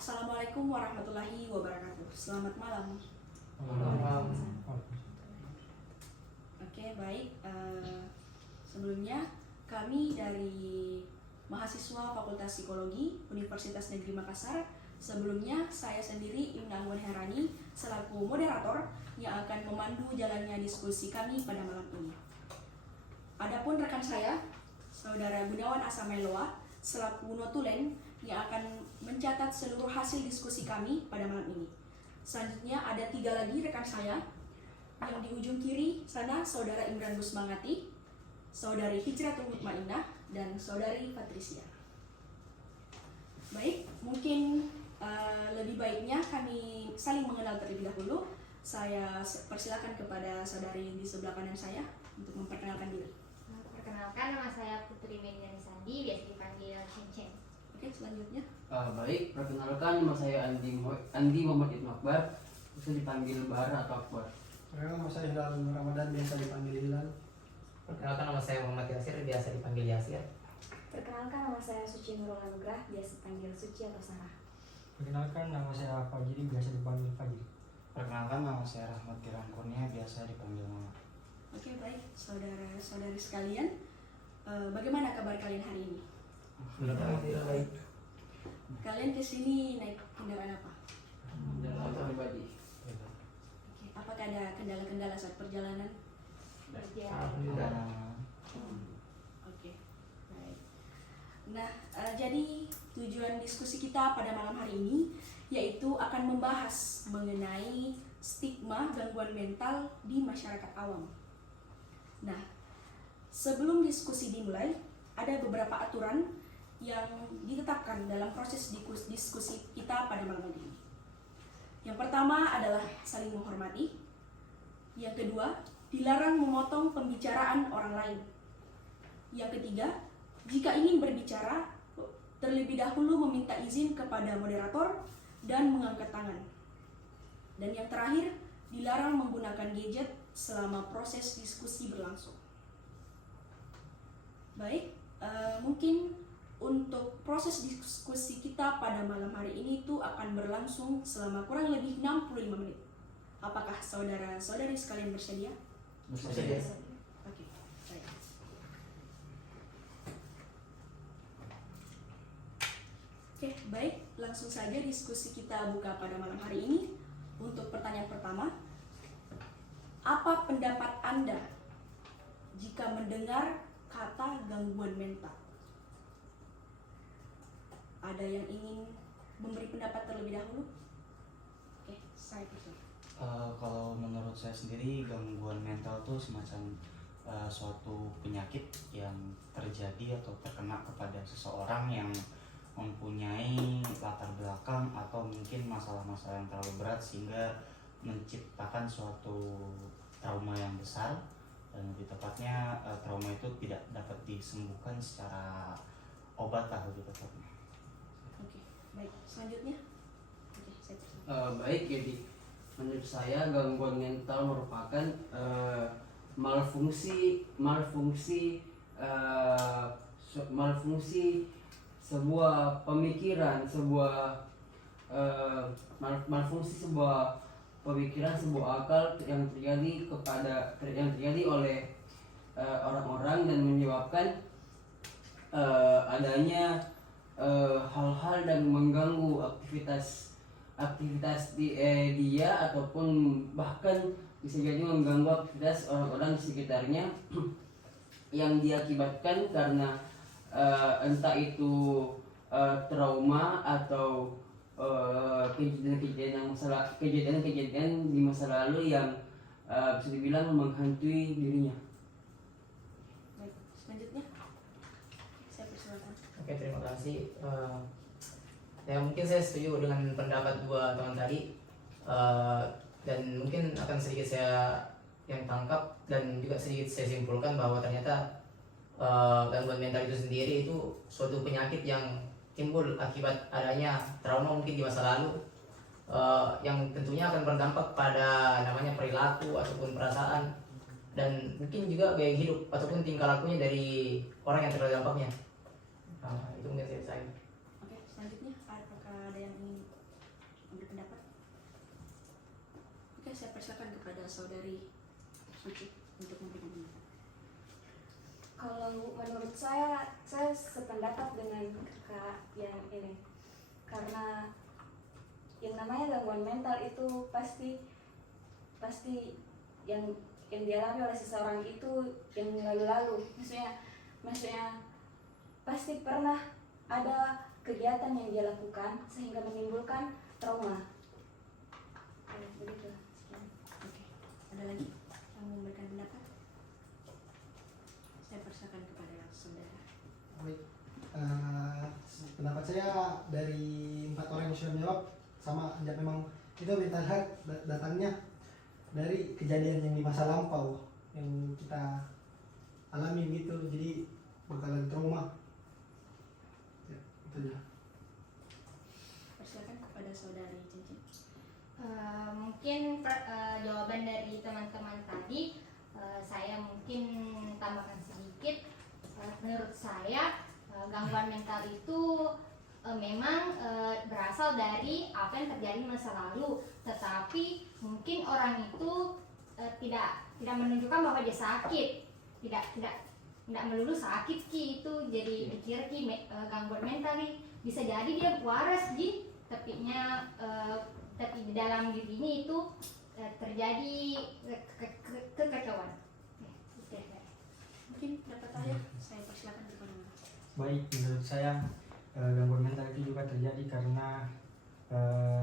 Assalamualaikum warahmatullahi wabarakatuh. Selamat malam. Oke, baik. Sebelumnya kami dari mahasiswa Fakultas Psikologi Universitas Negeri Makassar. Sebelumnya saya sendiri Imna Anggun Herani selaku moderator yang akan memandu jalannya diskusi kami pada malam ini. Adapun rekan saya, Saudara Gunawan Asameloa selaku notulen yang akan mencatat seluruh hasil diskusi kami pada malam ini. Selanjutnya ada 3 lagi rekan saya. Yang di ujung kiri sana Saudara Imran Busmangati, Saudari Hijratul Mutmainnah, dan Saudari Patricia. Baik, mungkin lebih baiknya kami saling mengenal terlebih dahulu. Saya persilakan kepada saudari di sebelah kanan saya untuk memperkenalkan diri. Perkenalkan, nama saya Putri Mediani Sandi, biasa dipanggil Cen. Oke, selanjutnya. Baik, perkenalkan nama saya Andi Muhammad Ibnu Akbar, bisa dipanggil Bahar atau Akbar. Nama saya Hilal Ramadan, biasa dipanggil Hilal. Perkenalkan, nama saya Muhammad Yasir, biasa dipanggil Yasir. Perkenalkan, nama saya Suci Nurul Anugrah, biasa dipanggil Suci atau Sarah. Perkenalkan, nama saya Fajri, biasa dipanggil Fajri. Perkenalkan, nama saya Rahmat Kiran Kurnia, biasa dipanggil Mama. Oke, baik, saudara-saudari sekalian, bagaimana kabar kalian hari ini? Alhamdulillah baik. Kalian kesini naik kendaraan apa? Motor pribadi. Oke, apakah ada kendala-kendala saat perjalanan? Alhamdulillah. Oke, baik. Nah, jadi tujuan diskusi kita pada malam hari ini yaitu akan membahas mengenai stigma gangguan mental di masyarakat awam. Nah, sebelum diskusi dimulai, ada beberapa aturan yang ditetapkan dalam proses diskusi kita pada malam hari ini. Yang pertama adalah saling menghormati. Yang kedua, dilarang memotong pembicaraan orang lain. Yang ketiga, jika ingin berbicara, terlebih dahulu meminta izin kepada moderator dan mengangkat tangan. Dan yang terakhir, dilarang menggunakan gadget selama proses diskusi berlangsung. Baik, mungkin untuk proses diskusi kita pada malam hari ini itu akan berlangsung selama kurang lebih 65 menit. Apakah saudara-saudari sekalian bersedia? Bersedia. Oke, baik. Oke, baik. Langsung saja diskusi kita buka pada malam hari ini. Untuk pertanyaan pertama, apa pendapat Anda jika mendengar kata gangguan mental? Ada yang ingin memberi pendapat terlebih dahulu? Oke, saya persilakan. Kalau menurut saya sendiri, gangguan mental itu semacam suatu penyakit yang terjadi atau terkena kepada seseorang yang mempunyai latar belakang atau mungkin masalah-masalah yang terlalu berat sehingga menciptakan suatu trauma yang besar, dan lebih tepatnya trauma itu tidak dapat disembuhkan secara obat lah lebih tepatnya. Oke, baik. Selanjutnya. Oke, saya persilakan. Baik, jadi menurut saya gangguan mental merupakan malfungsi sebuah pemikiran, sebuah akal yang terjadi oleh orang-orang dan menyebabkan adanya hal-hal dan mengganggu aktivitas dia ataupun bahkan bisa jadi mengganggu aktivitas orang-orang di sekitarnya yang diakibatkan karena entah itu trauma atau kejadian-kejadian di masa lalu yang bisa dibilang menghantui dirinya. Baik, selanjutnya. Saya persilakan. Oke, terima kasih. Ya mungkin saya setuju dengan pendapat dua teman tadi, dan mungkin akan sedikit saya yang tangkap dan juga sedikit saya simpulkan bahwa ternyata gangguan mental itu sendiri itu suatu penyakit yang timbul akibat adanya trauma mungkin di masa lalu, yang tentunya akan berdampak pada namanya perilaku ataupun perasaan dan mungkin juga gaya hidup ataupun tingkah lakunya dari orang yang terkena dampaknya. Itu mungkin saya. Oke, selanjutnya apakah ada yang ingin persilakan kepada saudari Suci untuk memberikan pendapat. Kalau menurut saya sependapat dengan kakak yang ini, karena yang namanya gangguan mental itu pasti yang dialami oleh seseorang itu yang lalu-lalu, maksudnya pasti pernah ada kegiatan yang dia lakukan sehingga menimbulkan trauma. Begitu. Oke, ada lagi yang mau memberikan pendapat? Saya persilakan kepada saudara. Baik, pendapat saya dari 4 orang yang sudah menjawab sama aja, memang itu mental health datangnya dari kejadian yang di masa lampau yang kita alami gitu, jadi bakalan trauma. Ya, itu aja. Persilakan kepada saudari Cincin. Mungkin jawaban dari teman-teman tadi saya mungkin tambahkan sedikit. Menurut saya gangguan mental itu memang berasal dari apa yang terjadi di masa lalu, tetapi mungkin orang itu tidak menunjukkan bahwa dia sakit, tidak melulu sakit ki itu jadi pikir ki gangguan mental nih, bisa jadi dia waras ji, tapi di dalam dirinya itu terjadi kekacauan. Mungkin pendapat saya, saya persilakan kepada Baik, menurut saya gangguan mental itu juga terjadi karena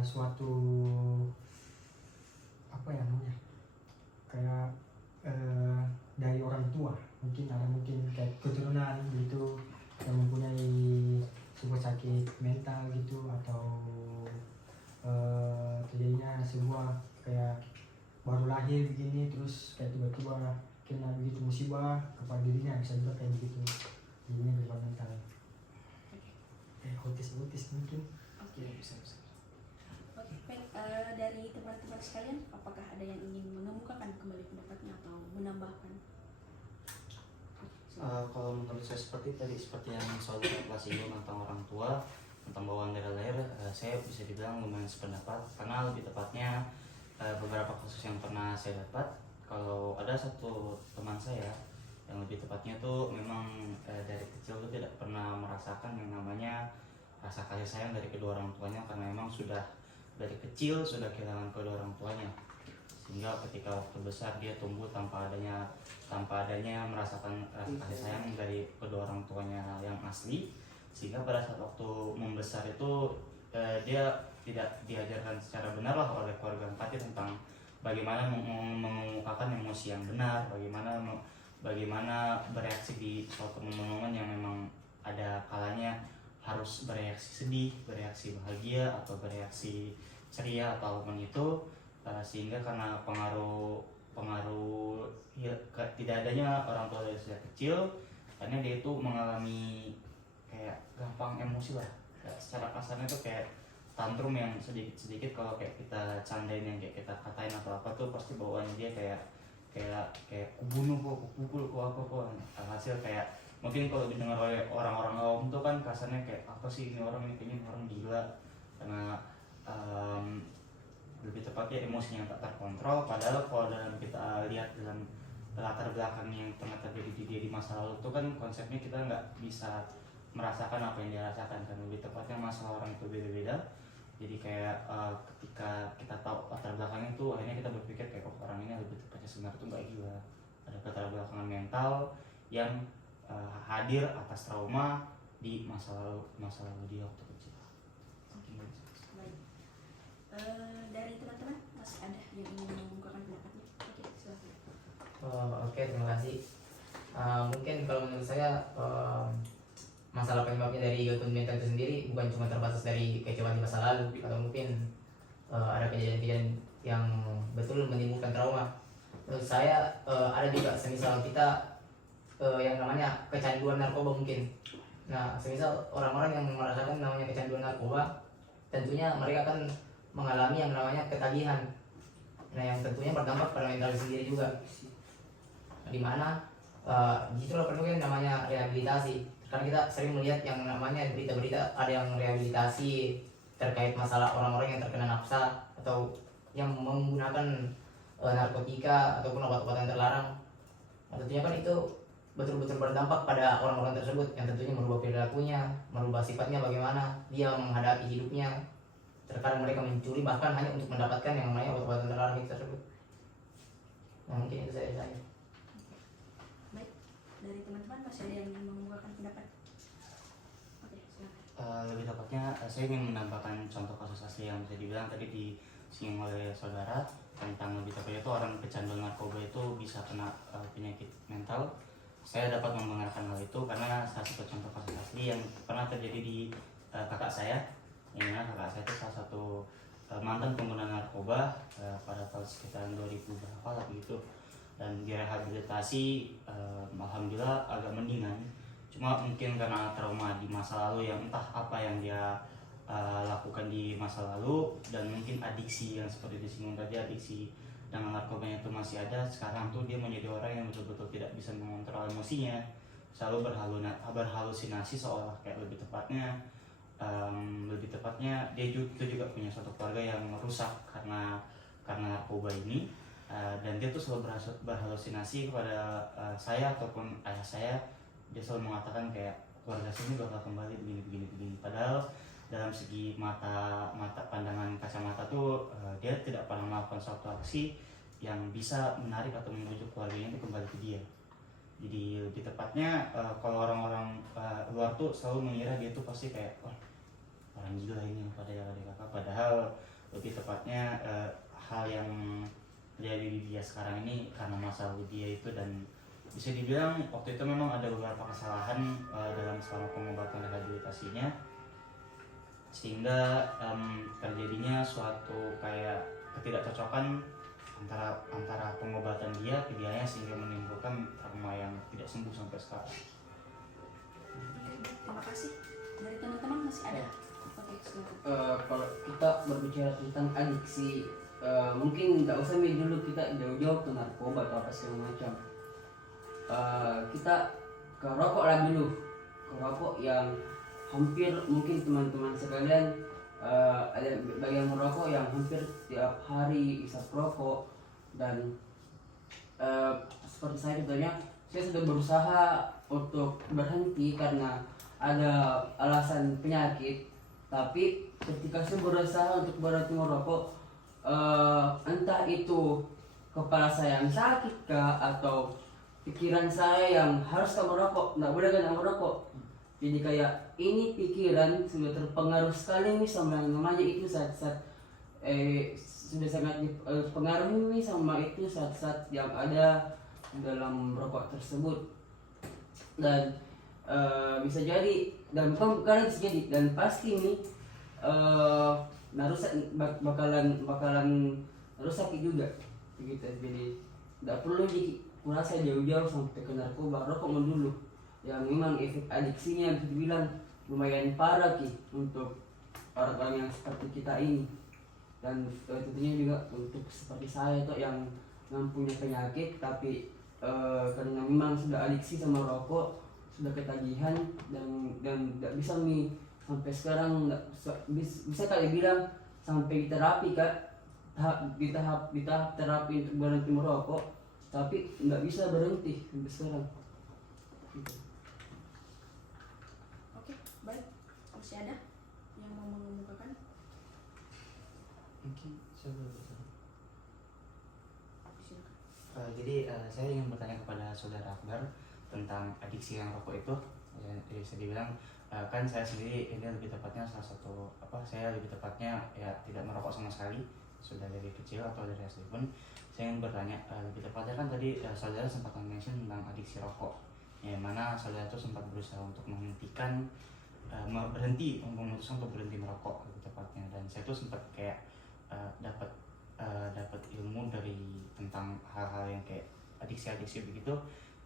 suatu apa ya namanya, kayak dari orang tua, mungkin kayak keturunan gitu yang mempunyai sebuah sakit mental gitu, atau terjadinya sebuah kayak baru lahir begini terus kayak tiba-tiba kena begitu musibah kepada dirinya, bisa juga kayak begitu, jadinya gangguan mental. Autis mungkin. Oke, baik, dari teman-teman sekalian, apakah ada yang ingin mengemukakan kembali pendapatnya atau menambahkan? Kalau menurut saya seperti yang saudara telah singgung tentang orang tua, tentang bawaan dari lahir, saya bisa dibilang lumayan sependapat, karena lebih tepatnya beberapa kasus yang pernah saya dapat, kalau ada satu teman saya yang lebih tepatnya tuh memang dari kecil tuh tidak pernah merasakan yang namanya rasa kasih sayang dari kedua orang tuanya, karena memang sudah dari kecil sudah kehilangan kedua orang tuanya, sehingga ketika waktu besar dia tumbuh tanpa adanya merasakan rasa kasih sayang dari kedua orang tuanya yang asli, sehingga pada saat waktu membesar itu dia tidak diajarkan secara benar lah oleh keluarga empati tentang bagaimana mengemukakan emosi yang benar, bagaimana bereaksi di suatu momen yang memang ada kalanya harus bereaksi sedih, bereaksi bahagia, atau bereaksi ceria atau apapun itu, sehingga karena pengaruh tidak adanya orang tua dari sejak kecil, karena dia itu mengalami kayak gampang emosi lah, secara kasarnya itu kayak tantrum yang sedikit kalau kayak kita candain, yang kayak kita katain atau apa tuh pasti bawaannya dia kayak kubunuh kok, kupukul kok, apa kok, hasil kayak mungkin kalau didengar oleh orang-orang awam tuh kan kasarnya kayak apa sih ini orang, ini kayaknya orang gila, karena lebih tepatnya emosinya tak terkontrol. Padahal kalau dalam kita lihat dalam latar belakang yang pernah terjadi di dia di masa lalu tuh kan konsepnya kita nggak bisa merasakan apa yang dia rasakan, kan lebih tepatnya masalah orang itu beda-beda. Jadi kayak ketika kita tahu latar belakangnya tuh akhirnya kita berpikir kayak orang ini lebih tepatnya sebenarnya tuh nggak gila, ada latar belakangan mental yang hadir atas trauma di masa lalu dia waktu kecil. Baik. Dari teman-teman masih ada yang ingin mengungkapkan pendapatnya? Oke, silakan. Oke, terima kasih. Mungkin kalau menurut saya masalah penyebabnya dari gangguan mental itu sendiri bukan cuma terbatas dari kecewaan di masa lalu, atau mungkin ada kejadian-kejadian yang betul menimbulkan trauma. Menurut saya ada juga semisal kita yang namanya kecanduan narkoba mungkin. Nah, semisal orang-orang yang merasakan namanya kecanduan narkoba, tentunya mereka akan mengalami yang namanya ketagihan. Nah, yang tentunya berdampak pada mental sendiri juga. Di mana justru perlu yang namanya rehabilitasi. Karena kita sering melihat yang namanya berita-berita ada yang rehabilitasi terkait masalah orang-orang yang terkena nafsa atau yang menggunakan narkotika ataupun obat-obatan terlarang. Nah, tentunya kan itu betul-betul berdampak pada orang-orang tersebut yang tentunya merubah perilakunya, merubah sifatnya, bagaimana dia menghadapi hidupnya. Terkadang mereka mencuri bahkan hanya untuk mendapatkan yang namanya obat-obatan terlarang itu tersebut. Nah, mungkin itu saya. Baik, dari teman-teman masih ada yang ingin mengemukakan pendapat? Oke, silakan. Lebih tepatnya saya ingin menambahkan contoh kasus asli yang bisa dibilang tadi disinggung oleh saudara tentang lebih tepatnya itu orang pecandu narkoba itu bisa kena penyakit mental. Saya dapat membenarkan hal itu karena salah satu contoh kasus asli yang pernah terjadi di kakak saya, yang mana kakak saya itu salah satu mantan pengguna narkoba pada tahun sekitaran 2000 berapa lah begitu, dan direhabilitasi alhamdulillah agak mendingan. Cuma mungkin karena trauma di masa lalu yang entah apa yang dia lakukan di masa lalu, dan mungkin adiksi yang seperti disinggung tadi, adiksi dengan narkobanya itu masih ada. Sekarang tuh dia menjadi orang yang betul-betul tidak bisa mengontrol emosinya, selalu berhalusinasi seolah kayak lebih tepatnya dia juga punya suatu keluarga yang rusak karena narkoba ini. Dan dia tuh selalu berhalusinasi kepada saya ataupun ayah saya. Dia selalu mengatakan kayak keluarga saya ini bakal kembali begini. Padahal dalam segi mata pandangan kacamata tuh dia tidak pernah melakukan suatu aksi yang bisa menarik atau membujuk keluarganya itu kembali ke dia. Jadi lebih tepatnya kalau orang-orang luar tuh selalu mengira dia tuh pasti kayak orang gila ini pada kakak. Padahal lebih tepatnya hal yang terjadi di dia sekarang ini karena masa lalu dia itu, dan bisa dibilang waktu itu memang ada beberapa kesalahan dalam selama pengobatan rehabilitasinya, sehingga terjadinya suatu kayak ketidakcocokan antara pengobatan dia ke dianya, sehingga menimbulkan trauma yang tidak sembuh sampai sekarang. Oke, terima kasih. Dari teman-teman masih ada? Oke, silakan. Kalau kita berbicara tentang adiksi, mungkin nggak usah dulu kita jauh-jauh ke narkoba atau apa segala macam. Kita ke rokok lah dulu, ke rokok yang hampir mungkin teman-teman sekalian ada bagian merokok yang hampir tiap hari isap rokok, dan seperti saya contohnya, saya sudah berusaha untuk berhenti karena ada alasan penyakit, tapi ketika saya berusaha untuk berhenti merokok, entah itu kepala saya yang sakit kah atau pikiran saya yang harus tak merokok, nggak boleh kan merokok. Jadi kayak ini pikiran sudah terpengaruh sekali nih sama yang namanya itu saat-saat sudah sangat dipengaruhi sama itu saat-saat yang ada dalam rokok tersebut. Dan bisa jadi, dan bukan bisa jadi, dan pasti nih bakalan rusak juga begitu. Jadi tidak perlu kurasa jauh-jauh sampai ke narkoba, rokok dulu yang memang efek adiksinya bisa dibilang lumayan parah untuk orang-orang yang seperti kita ini. Dan tentunya juga untuk seperti saya tuh yang mempunyai penyakit tapi karena memang sudah adiksi sama rokok, sudah ketagihan dan tidak bisa nih sampai sekarang, bisa kali bilang sampai terapi kak, di tahap terapi untuk berhenti merokok, tapi nggak bisa berhenti sampai sekarang gitu. Oke, baik. Masih ada yang mau mengemukakan? Mungkin saya boleh bertanya. Silakan. Jadi saya ingin bertanya kepada saudara Akbar tentang adiksi yang rokok itu. Ya, bisa dibilang kan saya sendiri ini lebih tepatnya saya lebih tepatnya ya tidak merokok sama sekali sudah dari kecil atau dari SD pun. Saya ingin bertanya lebih tepatnya kan tadi saudara sempat mention tentang adiksi rokok, yang mana saudara itu sempat berusaha untuk memutuskan untuk berhenti merokok lebih tepatnya, dan saya tuh sempat kayak dapat ilmu dari tentang hal-hal yang kayak adiksi begitu,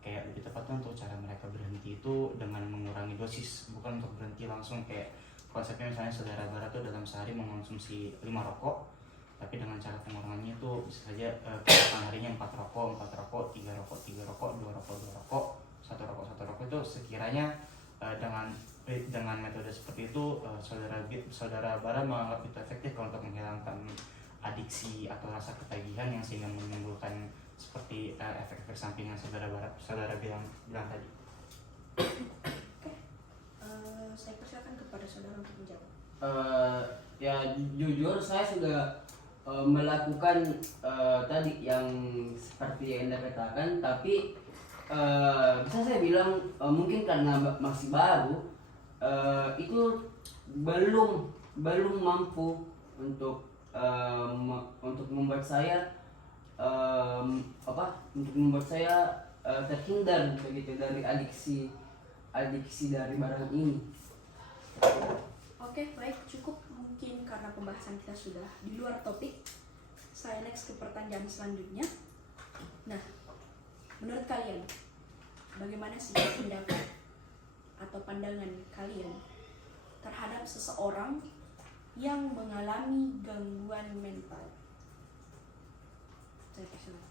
kayak lebih tepatnya untuk cara mereka berhenti itu dengan mengurangi dosis, bukan untuk berhenti langsung. Kayak konsepnya misalnya saudara Bara tuh dalam sehari mengonsumsi 5 rokok, tapi dengan cara pengurangannya itu bisa saja harinya 4 rokok, 3 rokok, 2 rokok, 1 rokok itu sekiranya dengan metode seperti itu saudara Bara menganggap itu efektif untuk menghilangkan adiksi adiksi atau rasa ketagihan yang sehingga menimbulkan seperti efek-efek samping yang saudara bilang tadi. Saya persilakan kepada saudara untuk menjawab. Ya jujur saya sudah melakukan tadi yang seperti yang Anda katakan, tapi bisa saya bilang mungkin karena masih baru, itu belum mampu untuk membuat saya terhindar begitu dari adiksi dari barang ini. Oke, baik, cukup mungkin karena pembahasan kita sudah di luar topik. Saya next ke pertanyaan selanjutnya. Nah, menurut kalian, bagaimana sih pendapat atau pandangan kalian terhadap seseorang yang mengalami gangguan mental? Saya persilakan.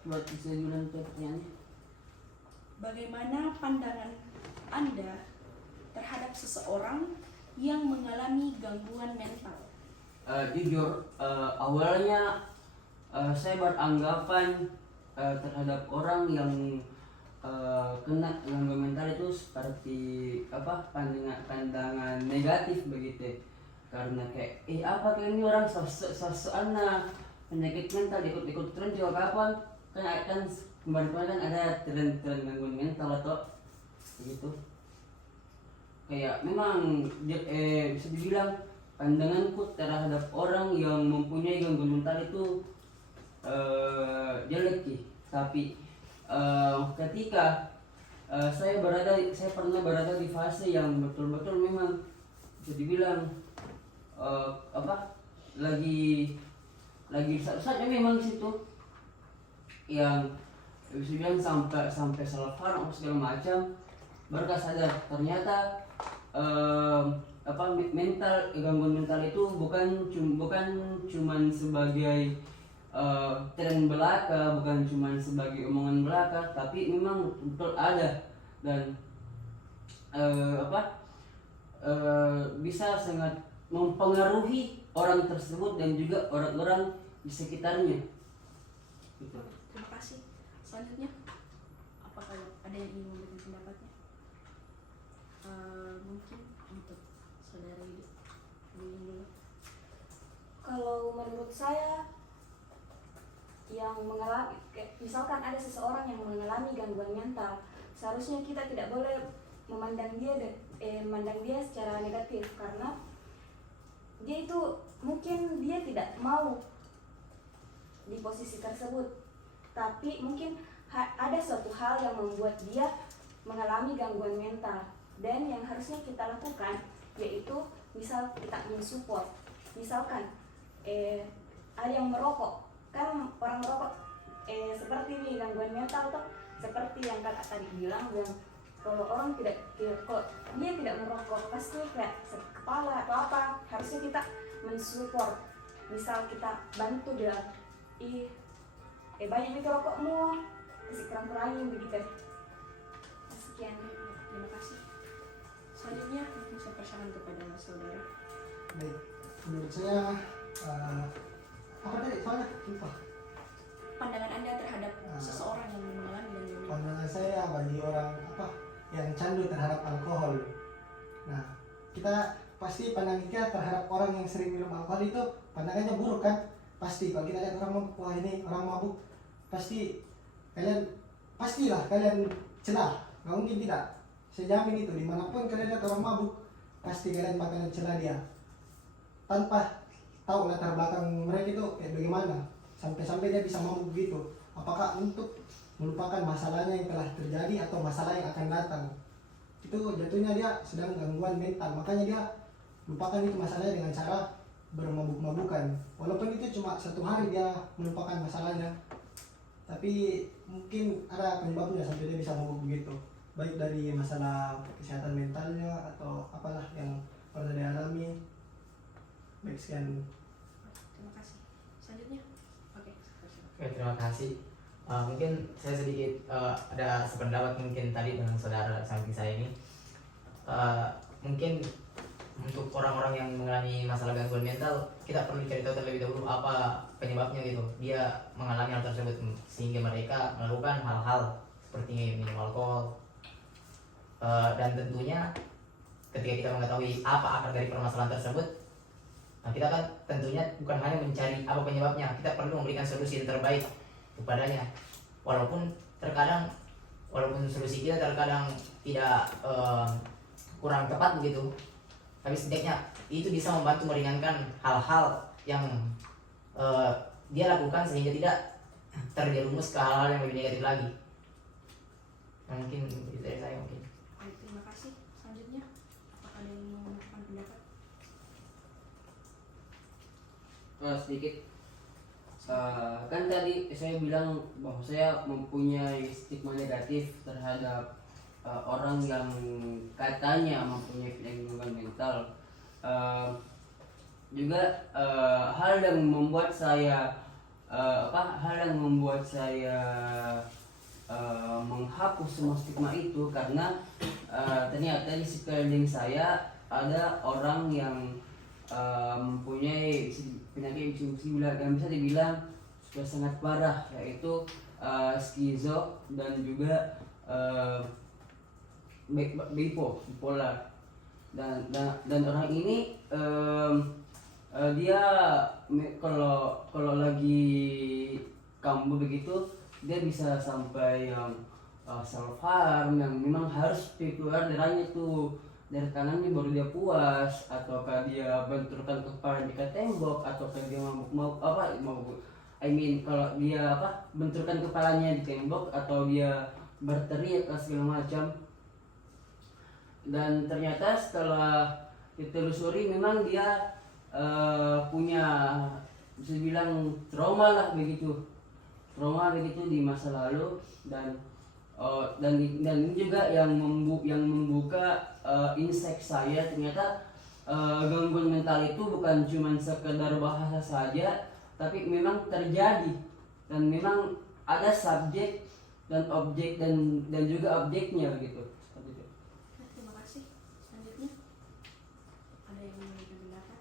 Coba bisa diulang pertanyaannya. Bagaimana pandangan Anda terhadap seseorang yang mengalami gangguan mental? Jujur, awalnya saya beranggapan terhadap orang yang kena gangguan mental itu seperti pandangan negatif begitu, karena kayak apa kayak ini orang sosokan penyakit mental ikut tren juga kapan kan kemarin kan ada tren gangguan mental atau begitu. Kayak memang bisa dibilang pandanganku terhadap orang yang mempunyai gangguan mental itu jelek sih. Tapi ketika saya pernah berada di fase yang betul-betul memang bisa dibilang lagi saatnya memang di situ yang bisa dibilang sampai salah paham segala macam, baru sadar ternyata gangguan mental itu bukan cuman sebagai tren belaka, bukan cuman sebagai omongan belaka, tapi memang betul ada dan bisa sangat mempengaruhi orang tersebut dan juga orang-orang di sekitarnya. Gitu. Terima kasih. Selanjutnya, apakah ada yang ingin memberikan pendapatnya? Mungkin untuk saudara dulu. Kalau menurut saya, yang mengalami, misalkan ada seseorang yang mengalami gangguan mental, seharusnya kita tidak boleh memandang dia secara negatif, karena dia itu mungkin dia tidak mau di posisi tersebut, tapi mungkin ada suatu hal yang membuat dia mengalami gangguan mental, dan yang harusnya kita lakukan yaitu misal kita mensupport. Misalkan ada yang merokok, kan orang merokok seperti ini gangguan mental tuh seperti yang kakak tadi bilang, yang kalau orang kalau dia tidak merokok pasti kayak sakit kepala atau apa, harusnya kita mensupport. Misal kita bantu dia, banyak itu rokokmu, kasih kurang-kurangin begitu. Sekian. Terima kasih. Selanjutnya bisa persilakan kepada saudara. Baik, menurut saya apa tadi soalnya lupa. Pandangan Anda terhadap seseorang yang mengalami gangguan mental? Pandangan saya bagi orang yang candu terhadap alkohol. Nah, kita pasti pandangan kita terhadap orang yang sering minum alkohol itu pandangannya buruk kan? Pasti kalau kita lihat orang mabuk, wah ini orang mabuk, pastilah kalian celah, nggak mungkin tidak. Saya jamin itu, dimanapun kalian lihat orang mabuk, pasti kalian bakalan celah dia tanpa tahu latar belakang mereka itu kayak bagaimana sampai dia bisa mabuk begitu. Apakah untuk melupakan masalahnya yang telah terjadi atau masalah yang akan datang? Itu jatuhnya dia sedang gangguan mental, makanya dia lupakan itu masalahnya dengan cara bermabuk-mabukan. Walaupun itu cuma 1 hari dia melupakan masalahnya, tapi mungkin ada penyebabnya sampai dia bisa mabuk begitu, baik dari masalah kesehatan mentalnya atau apalah yang pernah dia alami. Baik, sekian. Terima kasih. Selanjutnya, oke. Oke, terima kasih. Mungkin saya sedikit ada sependapat mungkin tadi dengan saudara samping saya ini. Mungkin untuk orang-orang yang mengalami masalah gangguan mental, kita perlu cari tahu terlebih dahulu apa penyebabnya gitu. Dia mengalami hal tersebut sehingga mereka melakukan hal-hal seperti minum alkohol. Dan tentunya ketika kita mengetahui apa akar dari permasalahan tersebut, nah kita kan tentunya bukan hanya mencari apa penyebabnya, kita perlu memberikan solusi yang terbaik kepadanya. Walaupun solusi kita terkadang tidak kurang tepat begitu, tapi setidaknya itu bisa membantu meringankan hal-hal yang dia lakukan sehingga tidak terjerumus ke hal-hal yang lebih negatif lagi. Nah, mungkin itu dari saya mungkin. Baik, terima kasih. Selanjutnya, apakah ada yang mau menyampaikan pendapat? Sedikit. Kan tadi saya bilang bahwa saya mempunyai stigma negatif terhadap orang yang katanya mempunyai gangguan mental. Juga hal yang membuat saya menghapus semua stigma itu karena ternyata di sekeliling saya ada orang yang mempunyai penyakit yang bisa dibilang sudah sangat parah, yaitu skizo dan juga bipolar. Dan orang ini dia kalau lagi kambuh begitu dia bisa sampai yang self harm yang memang harus keluar darahnya tuh dari tangannya baru dia puas, ataukah dia benturkan kepala di tembok, ataukah dia kalau dia benturkan kepalanya di tembok atau dia berteriak segala macam. Dan ternyata setelah ditelusuri memang dia punya bisa dibilang trauma begitu di masa lalu. Dan ini juga yang membuka insight saya, ternyata gangguan mental itu bukan cuma sekedar bahasa saja, tapi memang terjadi dan memang ada subjek dan objek dan juga objeknya gitu. Seperti itu. Terima kasih. Selanjutnya, ada yang mau memberikan pendapat?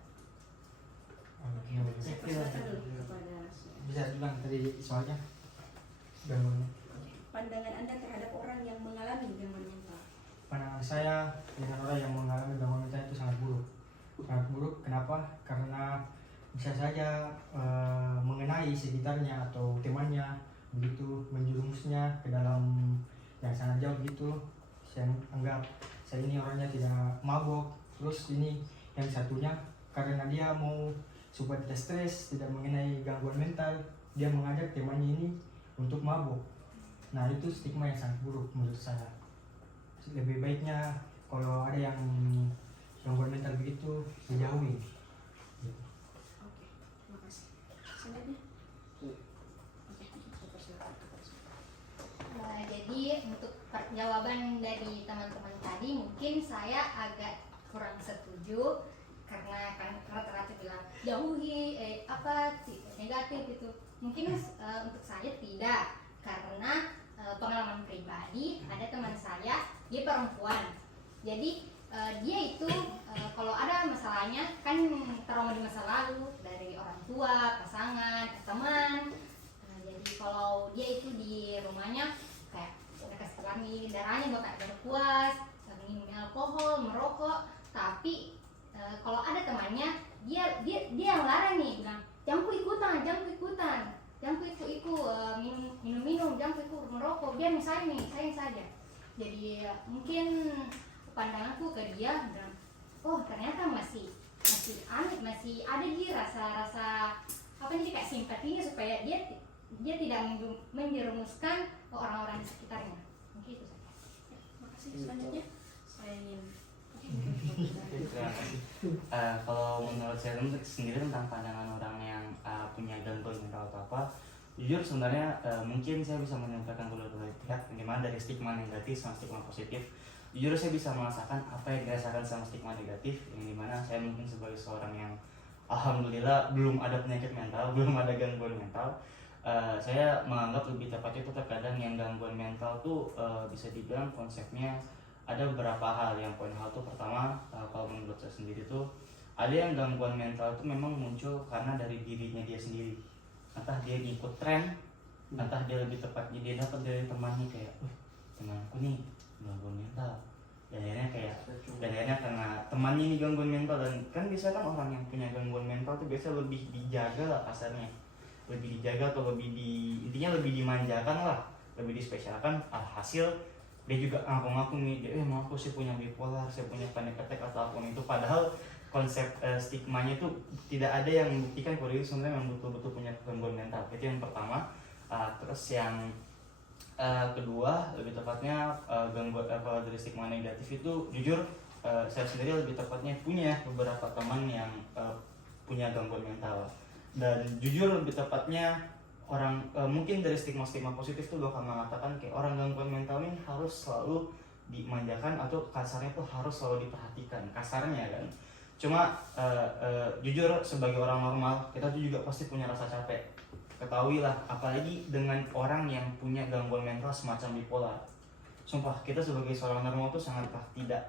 Saya persilakan dulu kepada Bisa bilang tadi soalnya gangguan. pandangan Anda terhadap orang yang mengalami gangguan mental. Pandangan saya dengan orang yang mengalami gangguan mental itu sangat buruk. Sangat buruk. Kenapa? Karena bisa saja mengenai sekitarnya atau temannya begitu, menjerumusnya ke dalam yang sangat jauh gitu. Saya anggap saya ini orangnya tidak mabok, terus ini yang satunya karena dia mau supaya tidak stres, tidak mengenai gangguan mental, dia mengajak temannya ini untuk mabok. Nah itu stigma yang sangat buruk menurut saya. Lebih baiknya kalau ada yang gangguan mental begitu dijauhi. Oke, terima kasih. Selanjutnya. Oke, saya persilakan. Jadi untuk jawaban dari teman-teman tadi mungkin saya agak kurang setuju karena kan rata-rata bilang jauhi negatif gitu. Mungkin untuk saya tidak, karena pengalaman pribadi ada teman saya, dia perempuan. Jadi dia itu kalau ada masalahnya kan trauma di masa lalu dari orang tua, pasangan, teman. Jadi kalau dia itu di rumahnya kayak mereka setelangi darahnya bakal berpuas, minum alkohol, merokok. Tapi kalau ada temannya, dia yang larang nih, bilang jangan ikutan, jangan ikut minum, jangan ikut merokok, biar saya saja. Jadi mungkin pandanganku ke dia bilang, oh ternyata masih ada di rasa jadi kayak simpatinya supaya dia tidak menjerumuskan orang-orang di sekitarnya. Mungkin itu saja. Terima kasih. Selanjutnya, saya ingin Terima kasih. Kalau menurut saya sendiri tentang pandangan orang yang punya gangguan mental atau apa, jujur sebenarnya mungkin saya bisa menyampaikan kedua-dua pihak, dimana dari stigma negatif sama stigma positif. Jujur saya bisa merasakan apa yang dirasakan sama stigma negatif, yang dimana saya mungkin sebagai seorang yang alhamdulillah belum ada penyakit mental, belum ada gangguan mental. Saya menganggap lebih tepat itu terkadang yang gangguan mental tuh bisa dibilang konsepnya ada beberapa hal. Yang poin hal tuh pertama, kalau menurut saya sendiri tuh ada yang gangguan mental tuh memang muncul karena dari dirinya dia sendiri. Entah dia ngikut tren, entah dia lebih tepatnya dia dapat dari temannya kayak, temanku nih gangguan mental. Dan akhirnya karena temannya ini gangguan mental, dan kan biasa kan orang yang punya gangguan mental tuh biasa lebih dijaga lah kasarnya, lebih dijaga atau intinya lebih dimanjakan lah, lebih dispesialkan. Alhasil dia juga ngaku-ngaku nih, dia emang aku sih punya bipolar, saya punya panic attack atau apapun itu, padahal konsep stigmanya itu tidak ada yang membuktikan kalau dia sebenarnya memang betul-betul punya gangguan mental. Itu yang pertama. Terus yang kedua, lebih tepatnya gangguan kalau dari stigma negatif itu jujur saya sendiri lebih tepatnya punya beberapa teman yang punya gangguan mental, dan jujur lebih tepatnya orang mungkin dari stigma-stigma positif tuh bakal mengatakan kayak orang gangguan mental ini harus selalu dimanjakan atau kasarnya tuh harus selalu diperhatikan kasarnya kan. Cuma jujur sebagai orang normal kita tuh juga pasti punya rasa capek. Ketahuilah, apalagi dengan orang yang punya gangguan mental semacam bipolar. Sumpah, kita sebagai seorang normal tuh sangatlah tidak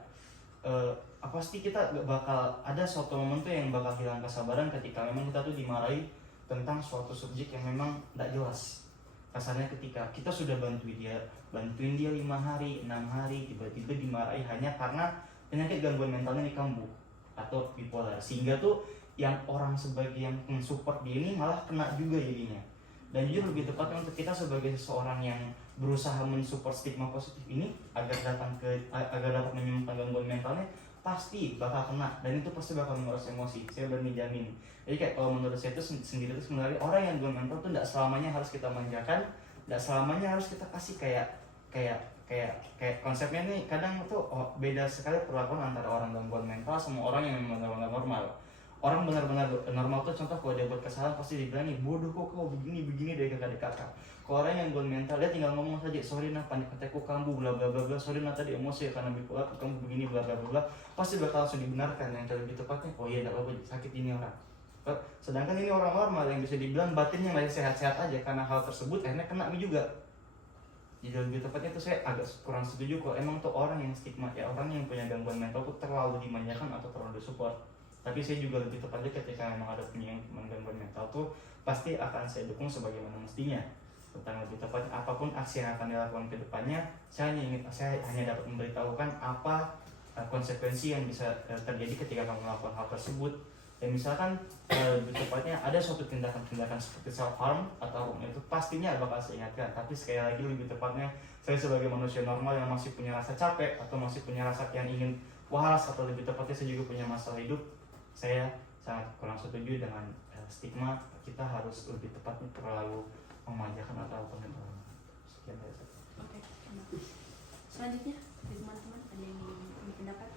pasti kita bakal ada suatu momen tuh yang bakal hilang kesabaran ketika memang kita tuh dimarahi tentang suatu subjek yang memang tidak jelas. Kasarnya ketika kita sudah bantuin dia 5 hari, 6 hari, tiba-tiba dimarahi hanya karena penyakit gangguan mentalnya ini kambuh atau bipolar, sehingga tuh yang orang sebagai yang mensupport dia ini malah kena juga jadinya. Dan jujur lebih tepatnya untuk kita sebagai seseorang yang berusaha mensupport stigma positif ini agar dapat menyembuhkan gangguan mentalnya, pasti bakal kena, dan itu pasti bakal menguras emosi. Saya berani jamin. Jadi kayak kalau menurut saya itu sendiri itu sebenarnya orang yang gangguan mental tuh tidak selamanya harus kita manjakan, tidak selamanya harus kita kasih kayak konsepnya nih kadang tuh beda sekali perlakuan antara orang gangguan mental sama orang yang memang benar-benar normal. Orang benar-benar normal tuh contoh kalau dia buat kesalahan pasti dibilang nih bodoh kok begini dari kakak. Kalau orang yang gangguan mental dia tinggal ngomong saja, sorry nah panik attackku kambuh bla bla bla, sorry nah tadi emosi karena bipolar kamu begini bla bla bla, pasti bakal langsung dibenarkan. Yang lebih tepatnya oh iya tidak apa-apa sakit ini orang. Sedangkan ini orang normal yang bisa dibilang batinnya masih sehat-sehat aja, karena hal tersebut akhirnya kena juga. Jadi lebih tepatnya tuh saya agak kurang setuju kalau emang tuh orang yang stigma ya orang yang punya gangguan mental tuh terlalu dimanjakan atau terlalu disupport. Tapi saya juga lebih tepatnya ketika memang ada punya yang gangguan mental tuh pasti akan saya dukung sebagaimana mestinya. Tentang lebih tepatnya apapun aksi yang akan dilakukan ke depannya, saya hanya dapat memberitahukan apa konsekuensi yang bisa terjadi ketika kamu melakukan hal tersebut. Dan misalkan lebih tepatnya ada suatu tindakan-tindakan seperti self harm atau apapun itu pastinya bakal saya ingatkan. Tapi sekali lagi lebih tepatnya saya sebagai manusia normal yang masih punya rasa capek atau masih punya rasa yang ingin waras, atau lebih tepatnya saya juga punya masalah hidup, saya sangat kurang setuju dengan stigma kita harus lebih tepatnya terlalu memanjakan atau penentuan. Sekian dari saya. Oke, selanjutnya dari teman-teman ada yang ingin berpendapat?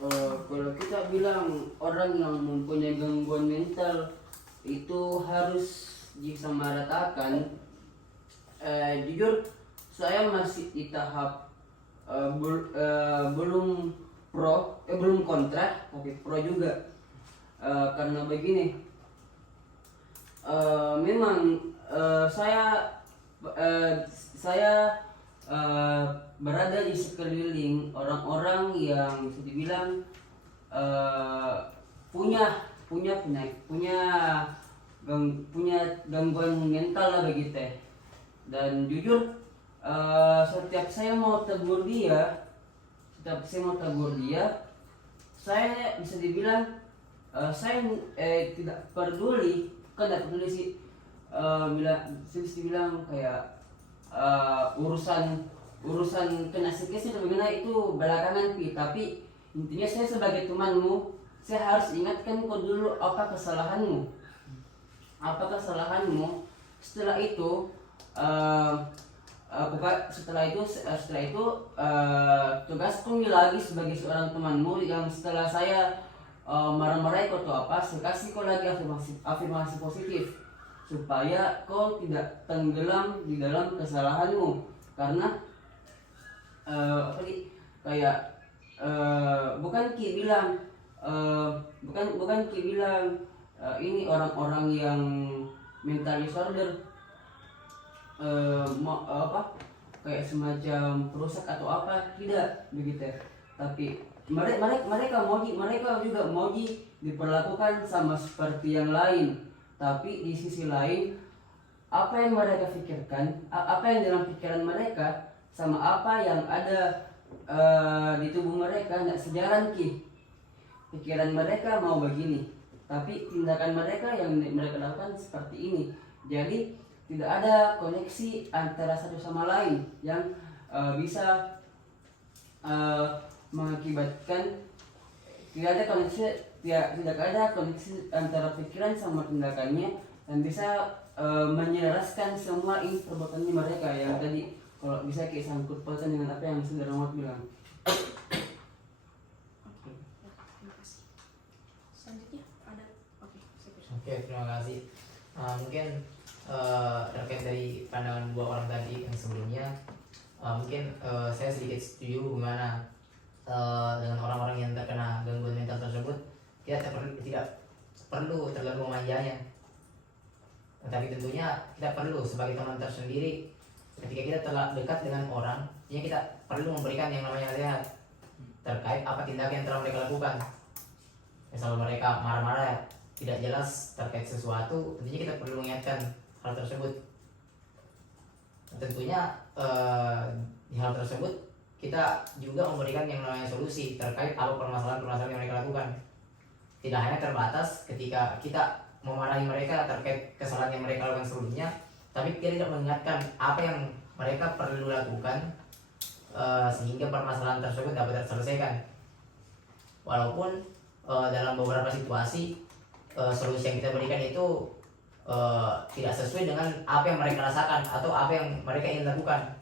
Kalau kita bilang orang yang mempunyai gangguan mental itu harus disamaratakan, jujur saya masih di tahap belum kontra tapi pro juga. Karena begini, memang saya berada di sekeliling orang-orang yang bisa dibilang punya gangguan mental lah begitu. Dan jujur setiap saya mau tegur dia, saya bisa dibilang saya tidak peduli, tidak peduli sih, bisa dibilang kayak urusan kena sikisnya bagaimana itu belakangan tapi intinya saya sebagai temanmu, saya harus ingatkan kau dulu apa kesalahanmu. Setelah itu tugasku lagi sebagai seorang temanmu yang setelah saya marah-marah kau atau apa, saya kasih kau lagi afirmasi positif supaya kau tidak tenggelam di dalam kesalahanmu. Karena bukan ki bilang ini orang-orang yang mental disorder kayak semacam perusak atau apa, tidak begitu. Tapi mereka juga mau diperlakukan sama seperti yang lain. Tapi di sisi lain, apa yang mereka pikirkan, apa yang dalam pikiran mereka sama apa yang ada di tubuh mereka nggak sejalan ki. Pikiran mereka mau begini, tapi tindakan mereka yang mereka lakukan seperti ini. Jadi tidak ada koneksi antara satu sama lain yang bisa mengakibatkan tidak ada koneksi antara pikiran sama tindakannya dan bisa menyelaraskan semua ini perbuatannya mereka yang tadi kalau bisa kayak sangkut pautan dengan apa yang Saudara Muhammad bilang. Oke, ya, terima kasih. Selanjutnya ada, oke, saya persilakan. Oke, terima kasih. Mungkin terkait dari pandangan dua orang tadi yang sebelumnya, mungkin saya sedikit setuju bagaimana dengan orang-orang yang terkena gangguan mental tersebut tidak perlu terlalu memanjanya. Tapi tentunya kita perlu sebagai teman tersendiri, ketika kita telah dekat dengan orang, tentunya kita perlu memberikan yang namanya nasihat terkait apa tindakan yang telah mereka lakukan. Misal mereka marah-marah tidak jelas terkait sesuatu, tentunya kita perlu mengingatkan hal tersebut. Tentunya di hal tersebut kita juga memberikan yang namanya solusi terkait apa permasalahan-permasalahan yang mereka lakukan. Tidak hanya terbatas ketika kita memarahi mereka terkait kesalahan yang mereka lakukan sebelumnya, tapi kita tidak mengingatkan apa yang mereka perlu lakukan sehingga permasalahan tersebut dapat terselesaikan. Walaupun dalam beberapa situasi solusi yang kita berikan itu tidak sesuai dengan apa yang mereka rasakan atau apa yang mereka ingin lakukan.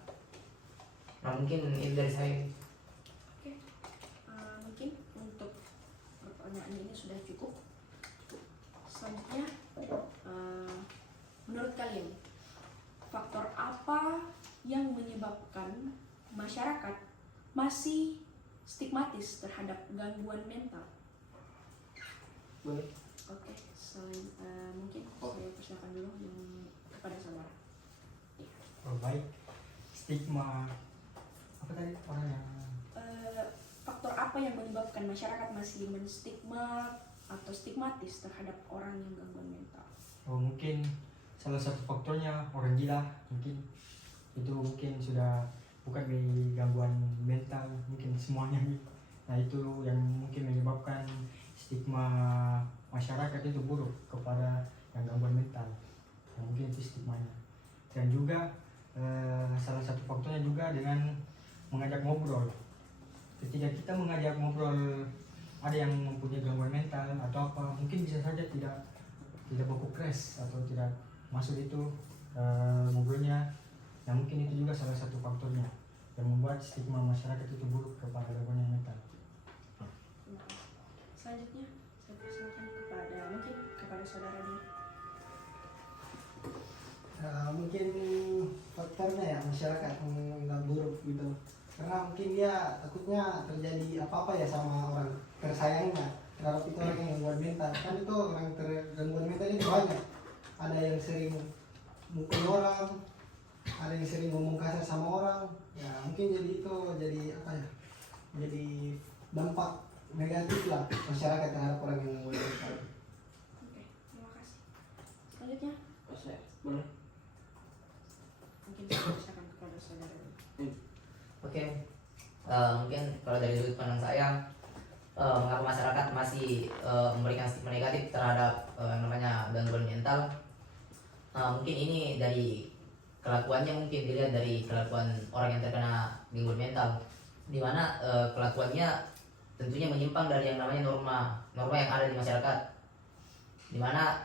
Nah, mungkin itu dari saya. Oke, mungkin untuk pertanyaan ini sudah cukup. Selanjutnya, menurut kalian faktor apa yang menyebabkan masyarakat masih stigmatis terhadap gangguan mental? Boleh. Oke, mungkin saya persilakan dulu yang kepada saudara. Oh, baik. Stigma apa tadi orang yang Faktor apa yang menyebabkan masyarakat masih menstigma atau stigmatis terhadap orang yang gangguan mental? oh, mungkin salah satu faktornya orang gila, mungkin itu mungkin sudah bukan dari gangguan mental, mungkin semuanya. Nah, itu yang mungkin menyebabkan stigma masyarakat itu buruk kepada yang gangguan mental. Nah, mungkin itu stigmanya. Dan juga salah satu faktornya juga dengan mengajak ngobrol. Ketika kita mengajak ngobrol ada yang mempunyai gangguan mental atau apa, mungkin bisa saja tidak beku keras atau tidak masuk itu ngobrolnya. Nah, mungkin itu juga salah satu faktornya yang membuat stigma masyarakat itu buruk kepada gangguan mental. Selanjutnya saya persilakan kepada saudara dia. Mungkin faktornya ya masyarakat menganggap buruk gitu, karena mungkin dia takutnya terjadi apa-apa ya sama orang tersayangnya terhadap itu orang yang gangguan mental. Kan itu orang tergangguan mental ini banyak, ada yang sering mukul orang, ada yang sering ngomong kasar sama orang ya, mungkin jadi itu jadi apa ya, jadi dampak negatif lah masyarakat terhadap orang yang gangguan mental. Oke, terima kasih. Selanjutnya Saya boleh. mungkin saya persilakan kepada saudara dia. Oke, mungkin kalau dari sudut pandang saya, mengapa masyarakat masih memberikan stigma negatif terhadap namanya gangguan mental? Mungkin ini dari kelakuannya, mungkin dilihat dari kelakuan orang yang terkena gangguan mental, di mana kelakuannya tentunya menyimpang dari yang namanya norma yang ada di masyarakat, di mana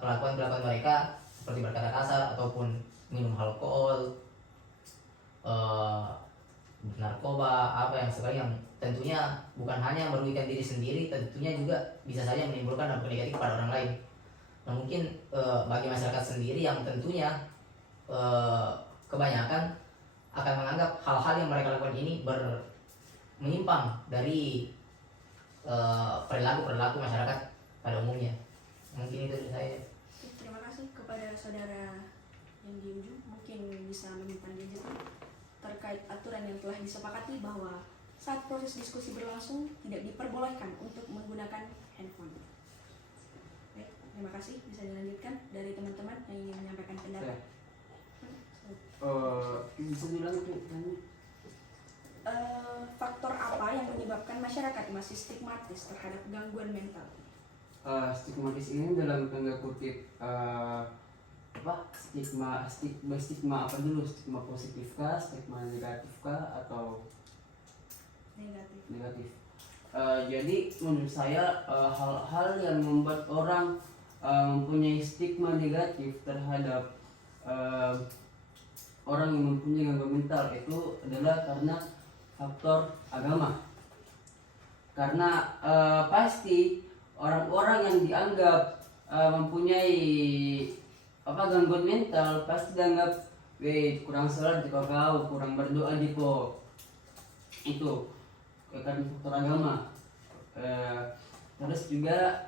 kelakuan mereka seperti berkata kasar ataupun minum alkohol, narkoba, apa yang sekali yang tentunya bukan hanya merugikan diri sendiri, tentunya juga bisa saja menimbulkan dampak negatif pada orang lain. Nah, mungkin bagi masyarakat sendiri yang tentunya kebanyakan akan menganggap hal-hal yang mereka lakukan ini menyimpang dari perilaku masyarakat pada umumnya. Mungkin itu dari saya. Terima kasih kepada saudara yang di ujung. mungkin bisa menyimpan gadget terkait aturan yang telah disepakati bahwa saat proses diskusi berlangsung tidak diperbolehkan untuk menggunakan handphone. Baik, terima kasih. Bisa dilanjutkan dari teman-teman yang ingin menyampaikan pendapat. Bisa bilang itu Faktor apa yang menyebabkan masyarakat masih stigmatis terhadap gangguan mental? stigmatis ini dalam tanda kutip stigma apa dulu, stigma positif kah, stigma negatif kah, atau negatif. Jadi menurut saya hal-hal yang membuat orang mempunyai stigma negatif terhadap orang yang mempunyai gangguan mental itu adalah karena faktor agama. Karena pasti orang-orang yang dianggap mempunyai gangguan mental pasti dianggap kurang sholat jika kau, kurang berdoa jika itu karena faktor agama. Terus juga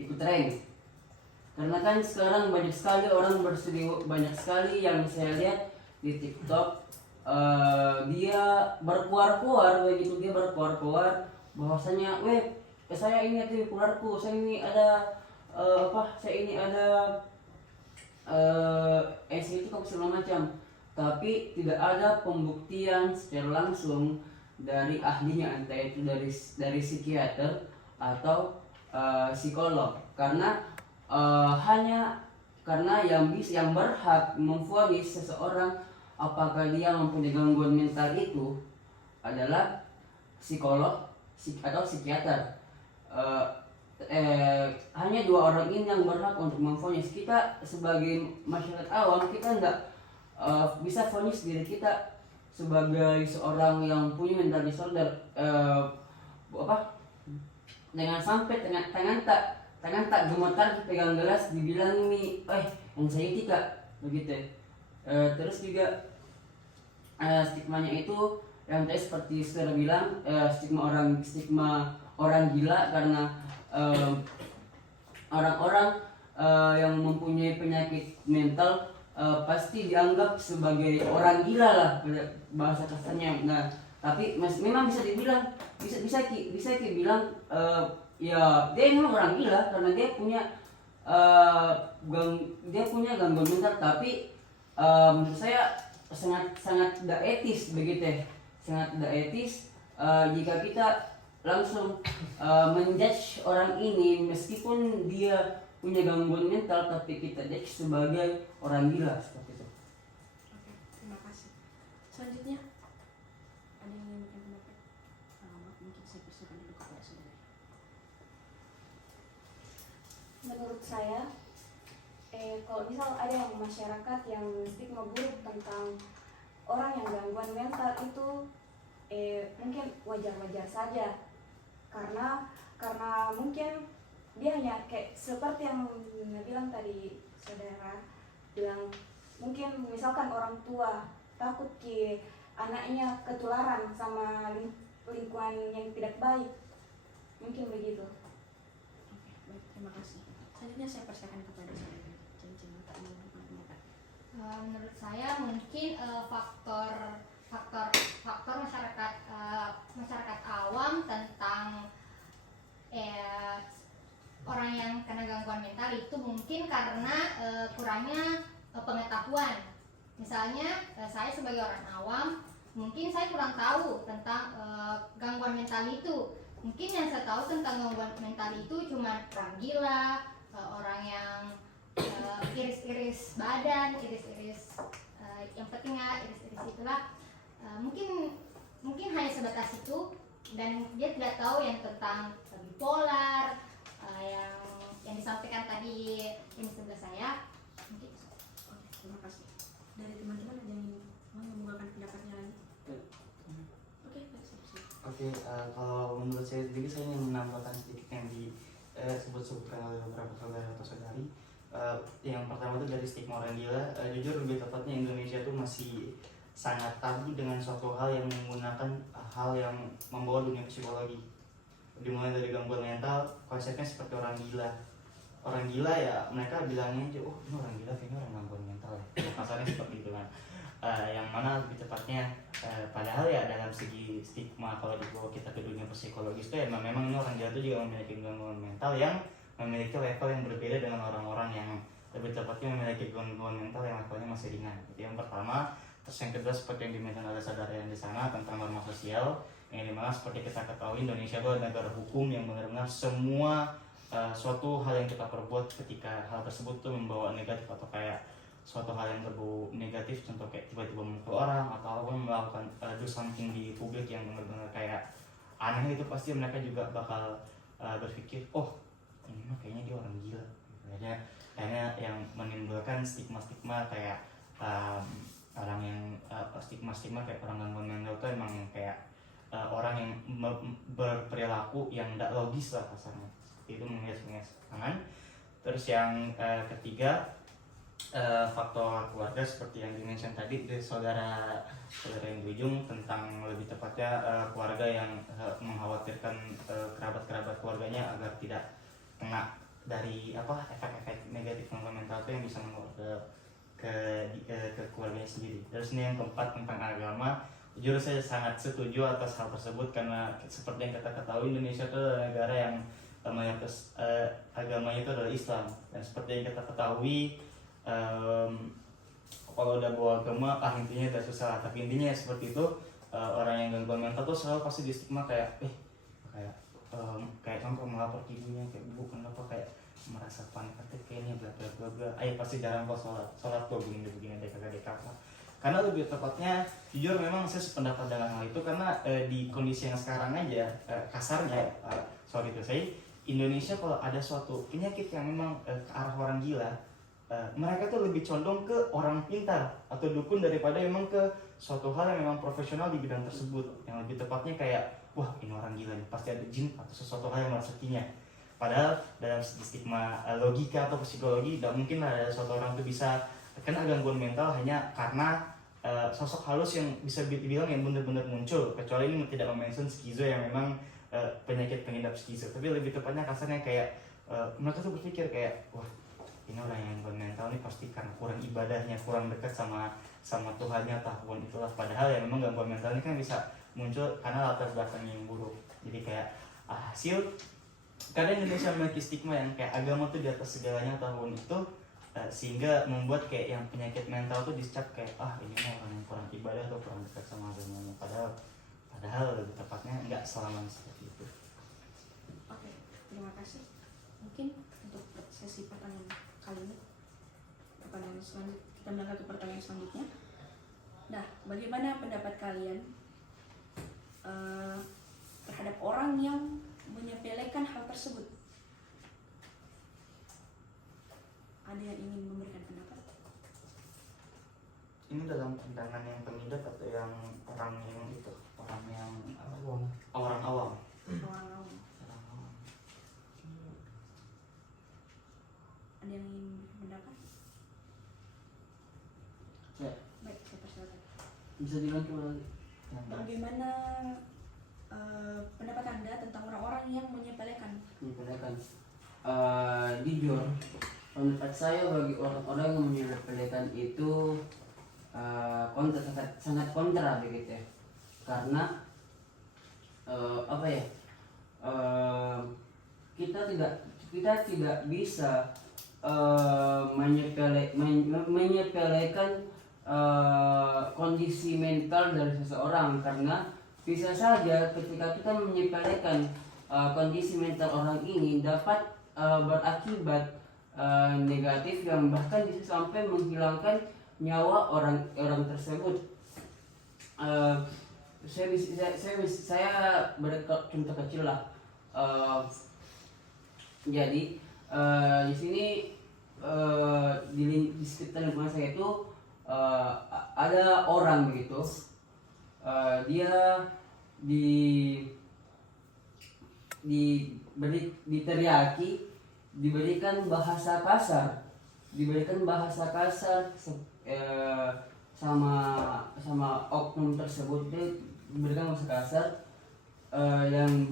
ikut tren, karena kan sekarang banyak sekali orang banyak sekali yang saya lihat di TikTok, dia berkuar-kuar bahwasanya saya ini ada keluarku, saya ini ada itu segala macam, tapi tidak ada pembuktian secara langsung dari ahlinya, entah itu dari psikiater atau psikolog, karena hanya karena yang berhak memvonis seseorang apakah dia mempunyai gangguan mental itu adalah psikolog atau psikiater. Hanya dua orang ini yang berhak untuk memvonis. Kita sebagai masyarakat awam, kita tidak bisa vonis diri kita sebagai seorang yang punya mental disorder, dengan sampai tangan tak gemetar pegang gelas dibilang ini anxiety kak, begitu. Terus juga stigmanya itu yang tadi seperti saya bilang, stigma orang gila, karena orang-orang yang mempunyai penyakit mental pasti dianggap sebagai orang gila lah bahasa kasarnya. Nah, tapi memang bisa dibilang bisa bilang ya dia memang orang gila karena dia punya gangguan mental, tapi menurut saya sangat tidak etis begitu, sangat tidak etis jika kita langsung menjudge orang ini meskipun dia punya gangguan mental, tapi kita judge sebagai orang gila seperti itu. Oke, terima kasih. Selanjutnya ada yang ingin menyampaikan pendapat? Mungkin saya persilakan dulu kepada saudara. Menurut saya, kalau misal ada yang masyarakat yang stigma buruk tentang orang yang gangguan mental itu mungkin wajar-wajar saja, karena mungkin dia hanya kayak seperti yang bilang tadi saudara bilang, mungkin misalkan orang tua takut anaknya ketularan sama lingkungan yang tidak baik, mungkin begitu. Oke, baik, terima kasih. Selanjutnya saya persilakan kepada saudara. Menurut saya mungkin faktor masyarakat awam tentang orang yang kena gangguan mental itu mungkin karena kurangnya pengetahuan. Misalnya saya sebagai orang awam, mungkin saya kurang tahu tentang gangguan mental itu. Mungkin yang saya tahu tentang gangguan mental itu cuma orang gila, orang yang iris-iris badan, iris-iris yang pentingnya iris-iris itulah. Mungkin hanya sebatas itu, dan dia tidak tahu yang tentang bipolar yang disampaikan tadi ini sebelah saya. Mungkin. Oke, terima kasih. Dari teman-teman ada yang mau mengemukakan pendapatnya lagi? Oke, siap. Oke, kalau menurut saya sendiri, saya ingin menambahkan sedikit yang disebutkan oleh beberapa saudara atau saudari. Yang pertama itu dari stigma orang gila. Jujur lebih tepatnya Indonesia itu masih sangat tabu dengan suatu hal yang menggunakan hal yang membawa dunia psikologi. Dimulai dari gangguan mental, konsepnya seperti orang gila. orang gila ya mereka bilangnya aja, oh ini orang gila, kayaknya orang gangguan mental ya, kasarnya seperti itu kan. Yang mana lebih tepatnya padahal ya dalam segi stigma kalau dibawa kita ke dunia psikologis itu ya memang ini orang gila itu juga memiliki gangguan mental yang memiliki level yang berbeda dengan orang-orang yang lebih tepatnya memiliki gangguan mental yang levelnya masih ringan. Itu yang pertama. Terus yang kedua seperti yang dimention oleh saudara yang di sana tentang norma sosial, yang dimana seperti kita ketahui Indonesia itu adalah negara hukum yang benar-benar semua suatu hal yang kita perbuat ketika hal tersebut tuh membawa negatif atau kayak suatu hal yang berbau negatif, contoh kayak tiba-tiba memukul orang atau melakukan do something di publik yang benar-benar kayak aneh, itu pasti mereka juga bakal berpikir, oh ini mah kayaknya dia orang gila. Akhirnya yang menimbulkan stigma-stigma kayak orang yang stigma kayak orang gangguan mental itu emang kayak orang yang berperilaku yang tidak logis lah kasarnya. Itu menghias-hias tangan. Terus yang ketiga faktor keluarga seperti yang dimention tadi dari saudara yang di ujung, tentang lebih tepatnya keluarga yang mengkhawatirkan kerabat-kerabat keluarganya agar tidak kena dari efek-efek negatif gangguan mental itu yang bisa membawa ke keluarganya sendiri. Terus ini yang keempat tentang agama. Jujur saya sangat setuju atas hal tersebut karena seperti yang kita ketahui Indonesia itu adalah negara yang mayoritas agamanya itu adalah Islam, dan seperti yang kita ketahui kalau udah bawa agama intinya udah susah. Tapi intinya seperti itu, orang yang gangguan mental tuh selalu pasti di stigma kayak kayak contoh melapor ke ibunya, kayak ibu kenapa kayak merasa panik kayaknya bla bla bla bla, pasti jarang kok sholat tuh begini deh kakak karena lebih tepatnya jujur memang saya sependapat dengan hal itu karena di kondisi yang sekarang aja kasarnya sorry to say, Indonesia kalau ada suatu penyakit yang memang ke arah orang gila, mereka tuh lebih condong ke orang pintar atau dukun daripada memang ke suatu hal yang memang profesional di bidang tersebut, yang lebih tepatnya kayak wah ini orang gila nih, pasti ada jin atau sesuatu hal yang meresakinya. Padahal dalam stigma logika atau psikologi tidak mungkin ada suatu orang itu bisa kena gangguan mental hanya karena sosok halus yang bisa dibilang yang benar-benar muncul, kecuali ini tidak mention skizo yang memang penyakit pengidap skizo, tapi lebih tepatnya kasarnya kayak mereka tuh berpikir kayak wah ini orang yang gangguan mental ini pasti karena kurang ibadahnya, kurang dekat sama Tuhannya, tahun itulah. Padahal ya memang gangguan mental ini kan bisa muncul karena latar belakangnya yang buruk. Jadi kayak hasil karena Indonesia memiliki stigma yang kayak agama tuh di atas segalanya tahun itu, sehingga membuat kayak yang penyakit mental tuh dicap kayak ini mah orang yang kurang ibadah atau kurang dekat sama agamanya. Padahal lebih tepatnya nggak selamanya seperti itu. Oke, terima kasih. Mungkin untuk sesi pertanyaan kali ini, kita melangkah ke pertanyaan selanjutnya. Nah, bagaimana pendapat kalian terhadap orang yang menyepelekan hal tersebut? Ada yang ingin memberikan pendapat? Ini dalam pandangan yang pengidap atau yang orang yang itu, orang yang Awam. orang awam. Orang awam. Ada yang ingin pendapat? Ya, Baik, saya persilakan. bisa dilanjut lagi. Bagaimana pendapat Anda tentang orang-orang yang menyepelekan? Jujur, pendapat saya bagi orang-orang yang menyepelekan itu sangat kontra begitu ya. Karena kita tidak bisa menyepelekan kondisi mental dari seseorang, karena bisa saja ketika kita menyepelekan kondisi mental orang ini dapat berakibat negatif yang bahkan bisa sampai menghilangkan nyawa orang tersebut. Saya berikan contoh kecil lah. Jadi di sini di sekitar lingkungan saya itu ada orang begitu, dia diteriaki, diberikan bahasa kasar sama oknum tersebut. Dia diberikan bahasa kasar yang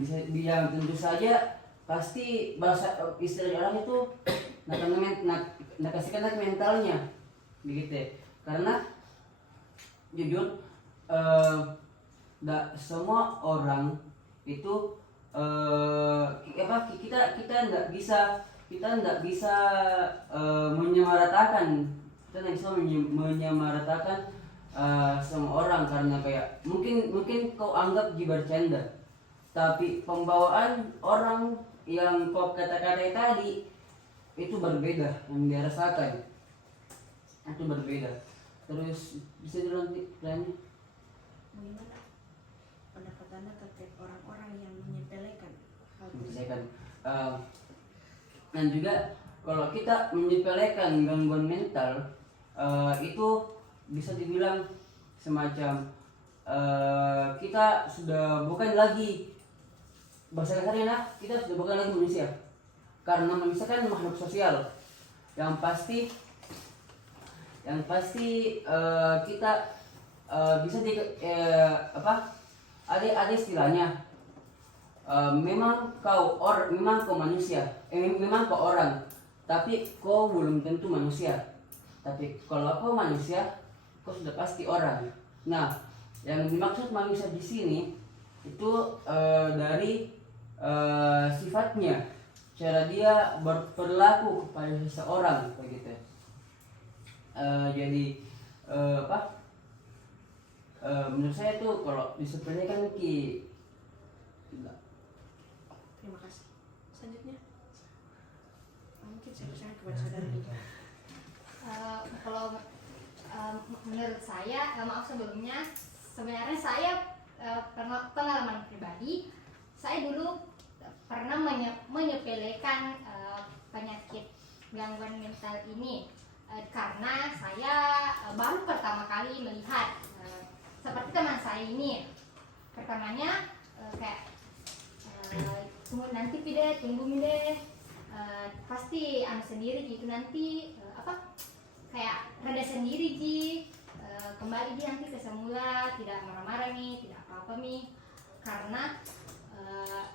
tentu saja pasti bahasa istilah orang itu nak kasihkan mentalnya begitu ya. Karena jujur semua orang itu kita nggak bisa menyamaratakan semua orang, karena kayak mungkin kau anggap dia bercanda, tapi pembawaan orang yang kau kata-kata tadi itu berbeda, yang dia rasakan itu berbeda. Terus bisa dilanjutkan Bagaimana pendapat Anda terkait orang-orang yang menyepelekan hal tersebut? misalkan dan juga kalau kita menyepelekan gangguan mental itu bisa dibilang semacam kita sudah bukan lagi, bahasa kasarnya kita sudah bukan lagi manusia, karena manusia kan makhluk sosial yang pasti kita bisa ada istilahnya, memang kau manusia, memang kau orang, tapi kau belum tentu manusia. Tapi kalau kau manusia, kau sudah pasti orang. Nah, yang dimaksud manusia di sini itu dari sifatnya, cara dia berperilaku kepada seseorang, begitu. Jadi menurut saya tuh kalau disepelekan Terima kasih. Selanjutnya, mungkin saya percaya kepada saudara kita. Kalau menurut saya, maaf sebelumnya, sebenarnya saya pengalaman pribadi, saya dulu pernah menyepelekan penyakit gangguan mental ini karena saya baru pertama kali melihat seperti teman saya ini. Pertamanya kayak nanti tunggu pasti sendiri gitu, nanti kayak reda sendiri kembali nanti ke semula, tidak marah-marah tidak apa-apa karena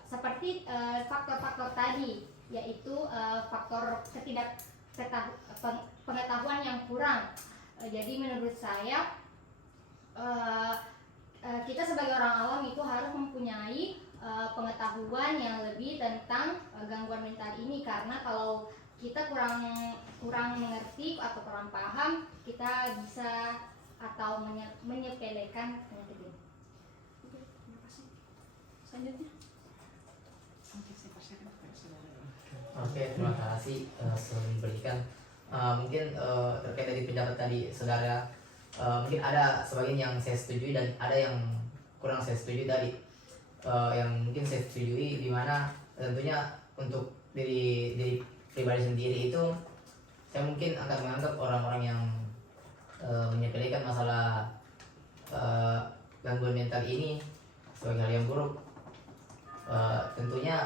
seperti faktor-faktor tadi, yaitu faktor pengetahuan yang kurang. Jadi menurut saya kita sebagai orang awam itu harus mempunyai pengetahuan yang lebih tentang gangguan mental ini, karena kalau kita kurang mengerti atau kurang paham, kita bisa atau menyepelekan penyakit ini. Oke, terima kasih. Selanjutnya, mungkin saya persilakan kepada saudara. Oke, terima kasih sudah memberikan. Mungkin terkait dari pendapat tadi saudara, mungkin ada sebagian yang saya setuju dan ada yang kurang saya setuju tadi. Yang mungkin saya setujui di mana tentunya untuk diri pribadi sendiri itu, saya mungkin akan menganggap orang-orang yang menyepelekan masalah gangguan mental ini sebagai hal yang buruk. Tentunya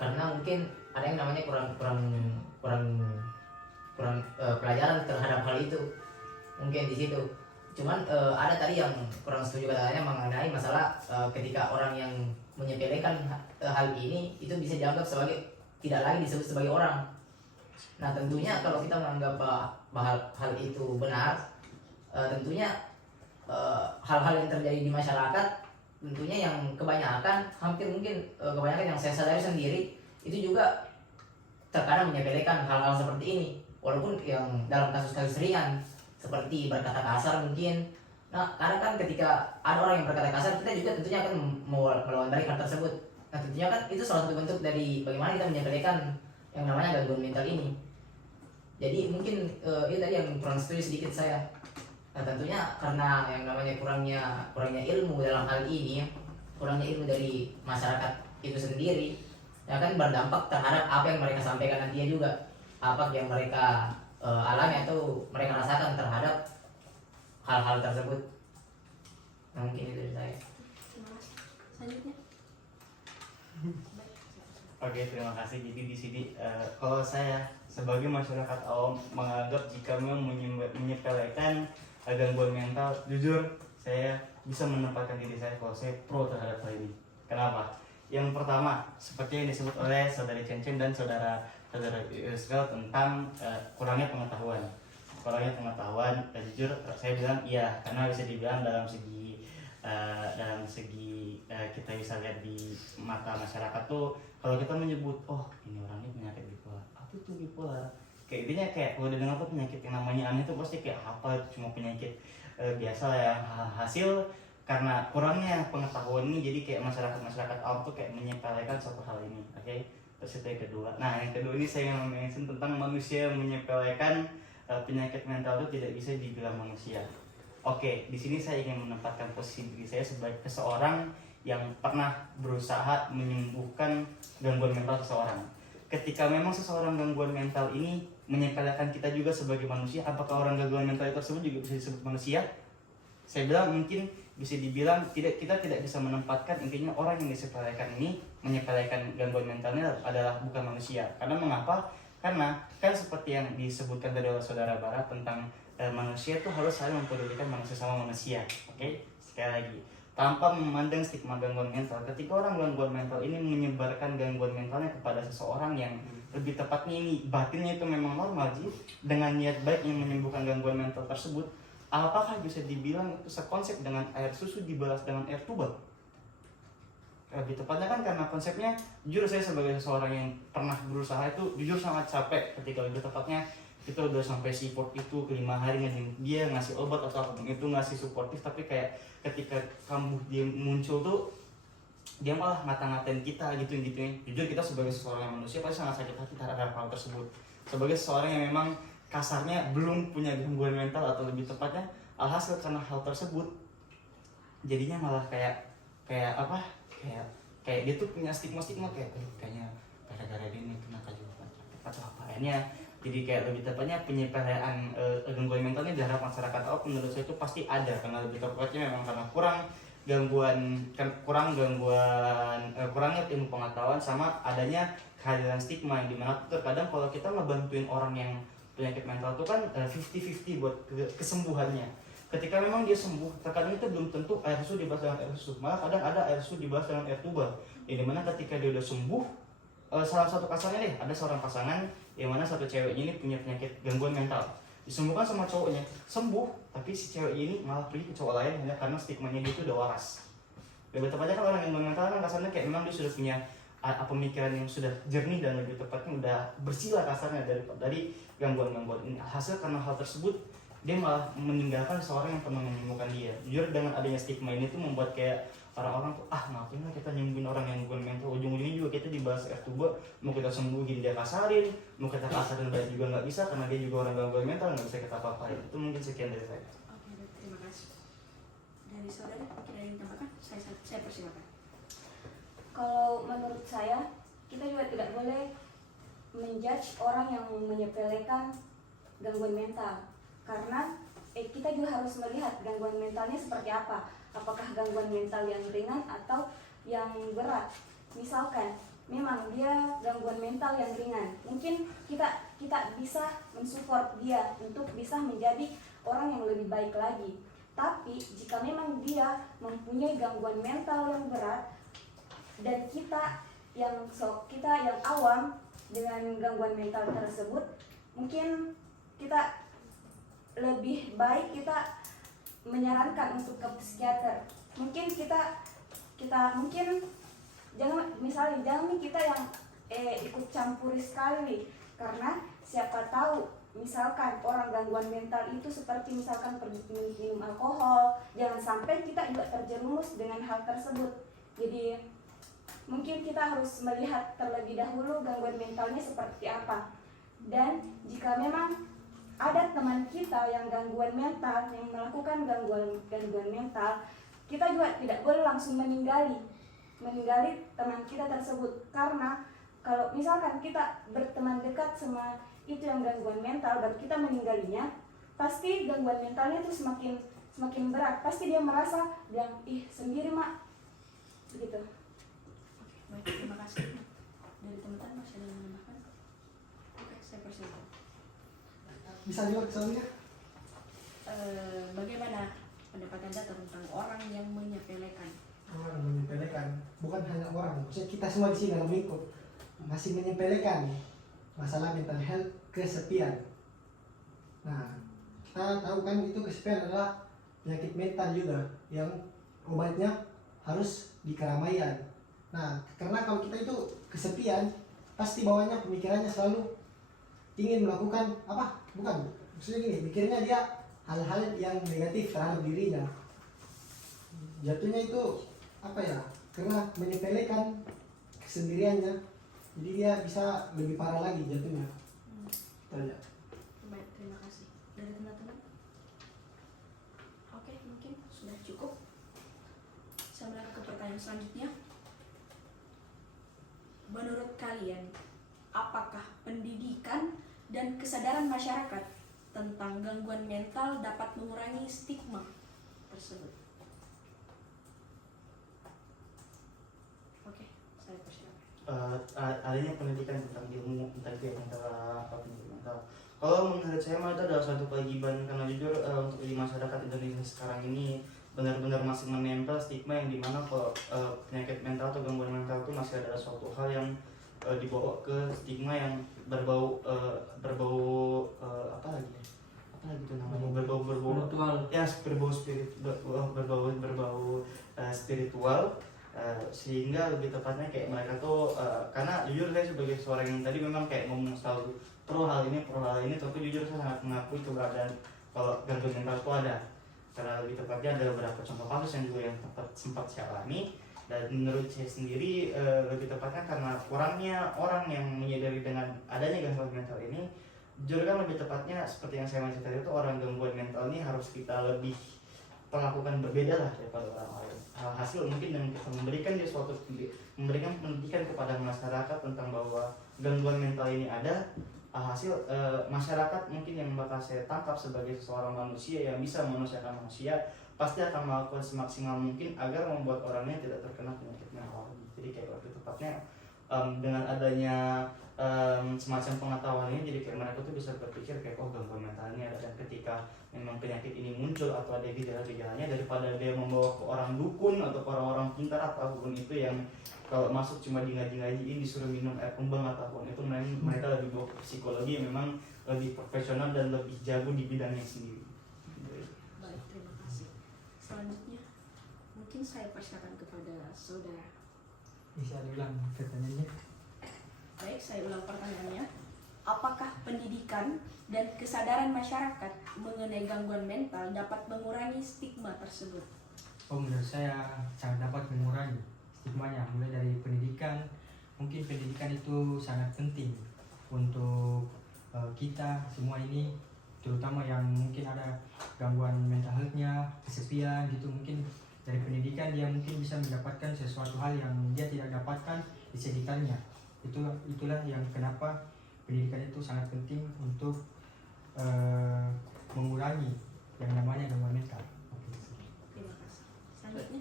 karena mungkin ada yang namanya kurang pelajaran terhadap hal itu, mungkin di situ. Cuman ada tadi yang kurang setuju katanya mengenai masalah ketika orang yang menyepelekan hal ini itu bisa dianggap sebagai, tidak lagi disebut sebagai orang. Nah tentunya kalau kita menganggap hal itu benar, tentunya hal-hal yang terjadi di masyarakat, tentunya yang kebanyakan, hampir mungkin kebanyakan yang saya sadari sendiri itu juga terkadang menyepelekan hal-hal seperti ini, walaupun yang dalam kasus-kasus ringan seperti berkata kasar mungkin. Nah karena kan ketika ada orang yang berkata kasar, kita juga tentunya akan melawan balik hal tersebut. Nah tentunya kan itu salah satu bentuk dari bagaimana kita menyepelekan yang namanya gangguan mental ini. Jadi mungkin itu tadi yang kurang setuju sedikit saya. Nah tentunya karena yang namanya kurangnya ilmu dalam hal ini, kurangnya ilmu dari masyarakat itu sendiri, ya kan berdampak terhadap apa yang mereka sampaikan nantinya juga, apa yang mereka alami atau mereka rasakan terhadap hal-hal tersebut. Nah, mungkin itu dari saya. Terima kasih. Selanjutnya. Oke, terima kasih. Jadi di sini kalau saya sebagai masyarakat awam menganggap jika memang menyepelekan gangguan mental, jujur saya bisa menempatkan diri saya kalau saya pro terhadap hal ini. Kenapa? Yang pertama, seperti yang disebut oleh saudari Cencen dan saudara Yusril tentang kurangnya pengetahuan. Kurangnya pengetahuan, jujur saya bilang iya, karena bisa dibilang dalam segi kita bisa lihat di mata masyarakat tuh, kalau kita menyebut oh ini orang ini penyakit bipolar, apa itu bipolar? Kayak intinya kayak kalau didengar tuh penyakit yang namanya aneh tuh pasti kayak apa, cuma penyakit biasa ya. Hasil karena kurangnya pengetahuan ini jadi kayak masyarakat awam tuh kayak menyepelekan suatu hal ini. Oke. Terus itu yang kedua. Nah, yang kedua ini saya mau mention tentang manusia menyepelekan penyakit mental itu tidak bisa dibilang manusia. Oke, di sini saya ingin menempatkan posisi diri saya sebagai seseorang yang pernah berusaha menyembuhkan gangguan mental seseorang. Ketika memang seseorang gangguan mental ini menyepelekan kita juga sebagai manusia, apakah orang gangguan mental tersebut juga bisa disebut manusia? Saya bilang mungkin bisa dibilang kita tidak bisa menempatkan, intinya orang yang disepelekan ini menyepelekan gangguan mentalnya adalah bukan manusia. Karena mengapa? Karena kan seperti yang disebutkan tadi oleh saudara Barat tentang manusia itu harus saling mempedulikan manusia sama manusia. Oke? Sekali lagi, tanpa memandang stigma gangguan mental, ketika orang gangguan mental ini menyebarkan gangguan mentalnya kepada seseorang yang lebih tepatnya ini batinnya itu memang normal sih, dengan niat baik yang menyembuhkan gangguan mental tersebut, apakah bisa dibilang itu sekonsep dengan air susu dibalas dengan air tuba? Lebih tepatnya kan karena konsepnya, jujur saya sebagai seseorang yang pernah berusaha itu jujur sangat capek ketika lebih tepatnya kita udah sampai support itu 5 hari dia ngasih obat atau apapun itu ngasih suportif, tapi kayak ketika kambuh dia muncul tuh dia malah ngata-ngatain kita gitu. Jujur kita sebagai seseorang manusia pasti sangat sakit hati terhadap hal tersebut. Sebagai seseorang yang memang kasarnya belum punya gangguan mental atau lebih tepatnya alhasil karena hal tersebut jadinya malah kayak apa? Kayak dia tuh punya stigma kayaknya gara-gara dia nih kena kejiwaan atau apa ya. Jadi kayak lebih tepatnya penyepelaan gangguan mentalnya di hadapan masyarakat awam menurut saya itu pasti ada, karena lebih tepatnya memang karena kurangnya ilmu pengetahuan sama adanya kehadiran stigma yang dimana terkadang kalau kita ngebantuin orang yang penyakit mental itu kan 50-50 buat kesembuhannya. Ketika memang dia sembuh, terkadang itu belum tentu air susu dibahas dengan air susu, malah kadang ada air susu dibahas dengan air tuba. Yang dimana ketika dia udah sembuh, salah satu kasarnya deh, ada seorang pasangan yang mana satu ceweknya ini punya penyakit gangguan mental, disembuhkan sama cowoknya, sembuh, tapi si cewek ini malah pergi ke cowok lain hanya karena stigmanya dia itu udah waras. Lebih tepatnya kan orang yang gangguan mental kan kasarnya kayak memang dia sudah punya pemikiran yang sudah jernih dan lebih tepatnya udah bersih lah kasarnya dari gangguan-gangguan ini. Hasil karena hal tersebut dia malah meninggalkan seorang yang pernah menyembuhkan dia. Jujur dengan adanya stigma ini tuh membuat kayak orang-orang tuh ngapain lah kita nyembuhin orang yang gangguan mental, ujung-ujungnya juga kita dibahas air tuba, mau kita sembuhin dia kasarin, mau kita kasarin baik juga nggak bisa karena dia juga orang gangguan mental, nggak bisa kita apa-apain. Itu mungkin sekian dari saya. Oke, terima kasih. Dari saudara, kira yang ditambahkan? Saya persilakan. Kalau menurut saya, kita juga tidak boleh menjudge orang yang menyepelekan gangguan mental, karena kita juga harus melihat gangguan mentalnya seperti apa. Apakah gangguan mental yang ringan atau yang berat. Misalkan memang dia gangguan mental yang ringan, mungkin kita bisa mensupport dia untuk bisa menjadi orang yang lebih baik lagi. Tapi jika memang dia mempunyai gangguan mental yang berat dan kita yang awam dengan gangguan mental tersebut, mungkin kita lebih baik kita menyarankan untuk ke psikiater. Mungkin kita mungkin jangan nih kita yang ikut campuri sekali, karena siapa tahu misalkan orang gangguan mental itu seperti misalkan pergi minum alkohol, jangan sampai kita juga terjerumus dengan hal tersebut. Jadi mungkin kita harus melihat terlebih dahulu gangguan mentalnya seperti apa. Dan jika memang ada teman kita yang gangguan mental, yang melakukan gangguan mental, kita juga tidak boleh langsung meninggali teman kita tersebut. Karena kalau misalkan kita berteman dekat sama itu yang gangguan mental dan kita meninggalnya, pasti gangguan mentalnya itu semakin berat. Pasti dia merasa yang sendiri mak, begitu. Oke, baik, terima kasih. Dari teman-teman masih ada yang menambahkan? Oke, saya persilakan. Bisa juga soalnya. Bagaimana pendapat Anda tentang orang yang menyepelekan orang menyepelekan, bukan hanya orang, maksudnya kita semua di sini dalam lingkup masih menyepelekan masalah mental health, kesepian. Nah, kita tahu kan itu kesepian adalah penyakit mental juga yang obatnya harus di keramaian. Nah, karena kalau kita itu kesepian, pasti bawahnya pemikirannya selalu ingin melakukan apa? Bukan, maksudnya gini, mikirnya dia hal-hal yang negatif terhadap dirinya. Jatuhnya itu apa ya? Karena menyepelekan kesendiriannya, jadi dia bisa lebih parah lagi jatuhnya. Tanya. Baik, terima kasih. Dari teman-teman? Oke, mungkin sudah cukup. Saya beralih ke pertanyaan selanjutnya. Menurut kalian, apakah pendidikan dan kesadaran masyarakat tentang gangguan mental dapat mengurangi stigma tersebut? Oke, saya persilakan. Adanya pendidikan tentang ilmu tentang itu yang mental. Kalau menurut saya mah itu adalah suatu kewajiban, karena jujur untuk di masyarakat Indonesia sekarang ini benar-benar masih menempel stigma yang dimana kalau penyakit mental atau gangguan mental itu masih adalah suatu hal yang dibawa ke stigma yang berbau apa lagi itu namanya, berbau Spiritual. ya, berbau spiritual. Sehingga lebih tepatnya kayak mereka tuh karena jujur saya sebagai seorang yang tadi memang kayak ngomong selalu pro hal ini, tapi jujur saya sangat mengakui keberadaan kalau gangguan mental itu ada, karena lebih tepatnya ada beberapa contoh kasus yang juga yang sempat saya alami. Dan menurut saya sendiri lebih tepatnya karena kurangnya orang yang menyadari dengan adanya gangguan mental ini, jujur kan lebih tepatnya seperti yang saya masih tadi itu, orang gangguan mental ini harus kita lebih perlakukan berbeda lah daripada orang lain. Hasil mungkin dengan kita memberikan dia memberikan pendidikan kepada masyarakat tentang bahwa gangguan mental ini ada, hasil masyarakat mungkin yang bakal saya tangkap sebagai seorang manusia yang bisa memanusiakan manusia, pasti akan melakukan semaksimal mungkin agar membuat orangnya tidak terkena penyakit mental. Jadi kayak waktu tepatnya dengan adanya semacam pengetahuan ini, jadi kayak mereka tuh bisa berpikir kayak oh gangguan mental ini ada, dan ketika memang penyakit ini muncul atau ada gejala-gejalanya, daripada dia membawa ke orang dukun atau ke orang-orang pintar ataupun itu yang kalau masuk cuma ngaji-ngajiin disuruh minum air kembang ataupun itu, mereka lebih bawa ke psikologi yang memang lebih profesional dan lebih jago di bidangnya sendiri. Baik, terima kasih. Selanjutnya, mungkin saya persilakan kepada saudara. Bisa diulang pertanyaannya? Baik, saya ulang pertanyaannya. Apakah pendidikan dan kesadaran masyarakat mengenai gangguan mental dapat mengurangi stigma tersebut? Oh, menurut saya sangat dapat mengurangi stigmanya, mulai dari pendidikan. Mungkin pendidikan itu sangat penting untuk kita semua ini, terutama yang mungkin ada gangguan mental health-nya, kesepian gitu. Mungkin dari pendidikan dia mungkin bisa mendapatkan sesuatu hal yang dia tidak dapatkan di sekitarnya. Itulah yang kenapa pendidikan itu sangat penting untuk mengurangi yang namanya gangguan mental. Terima kasih. Selanjutnya,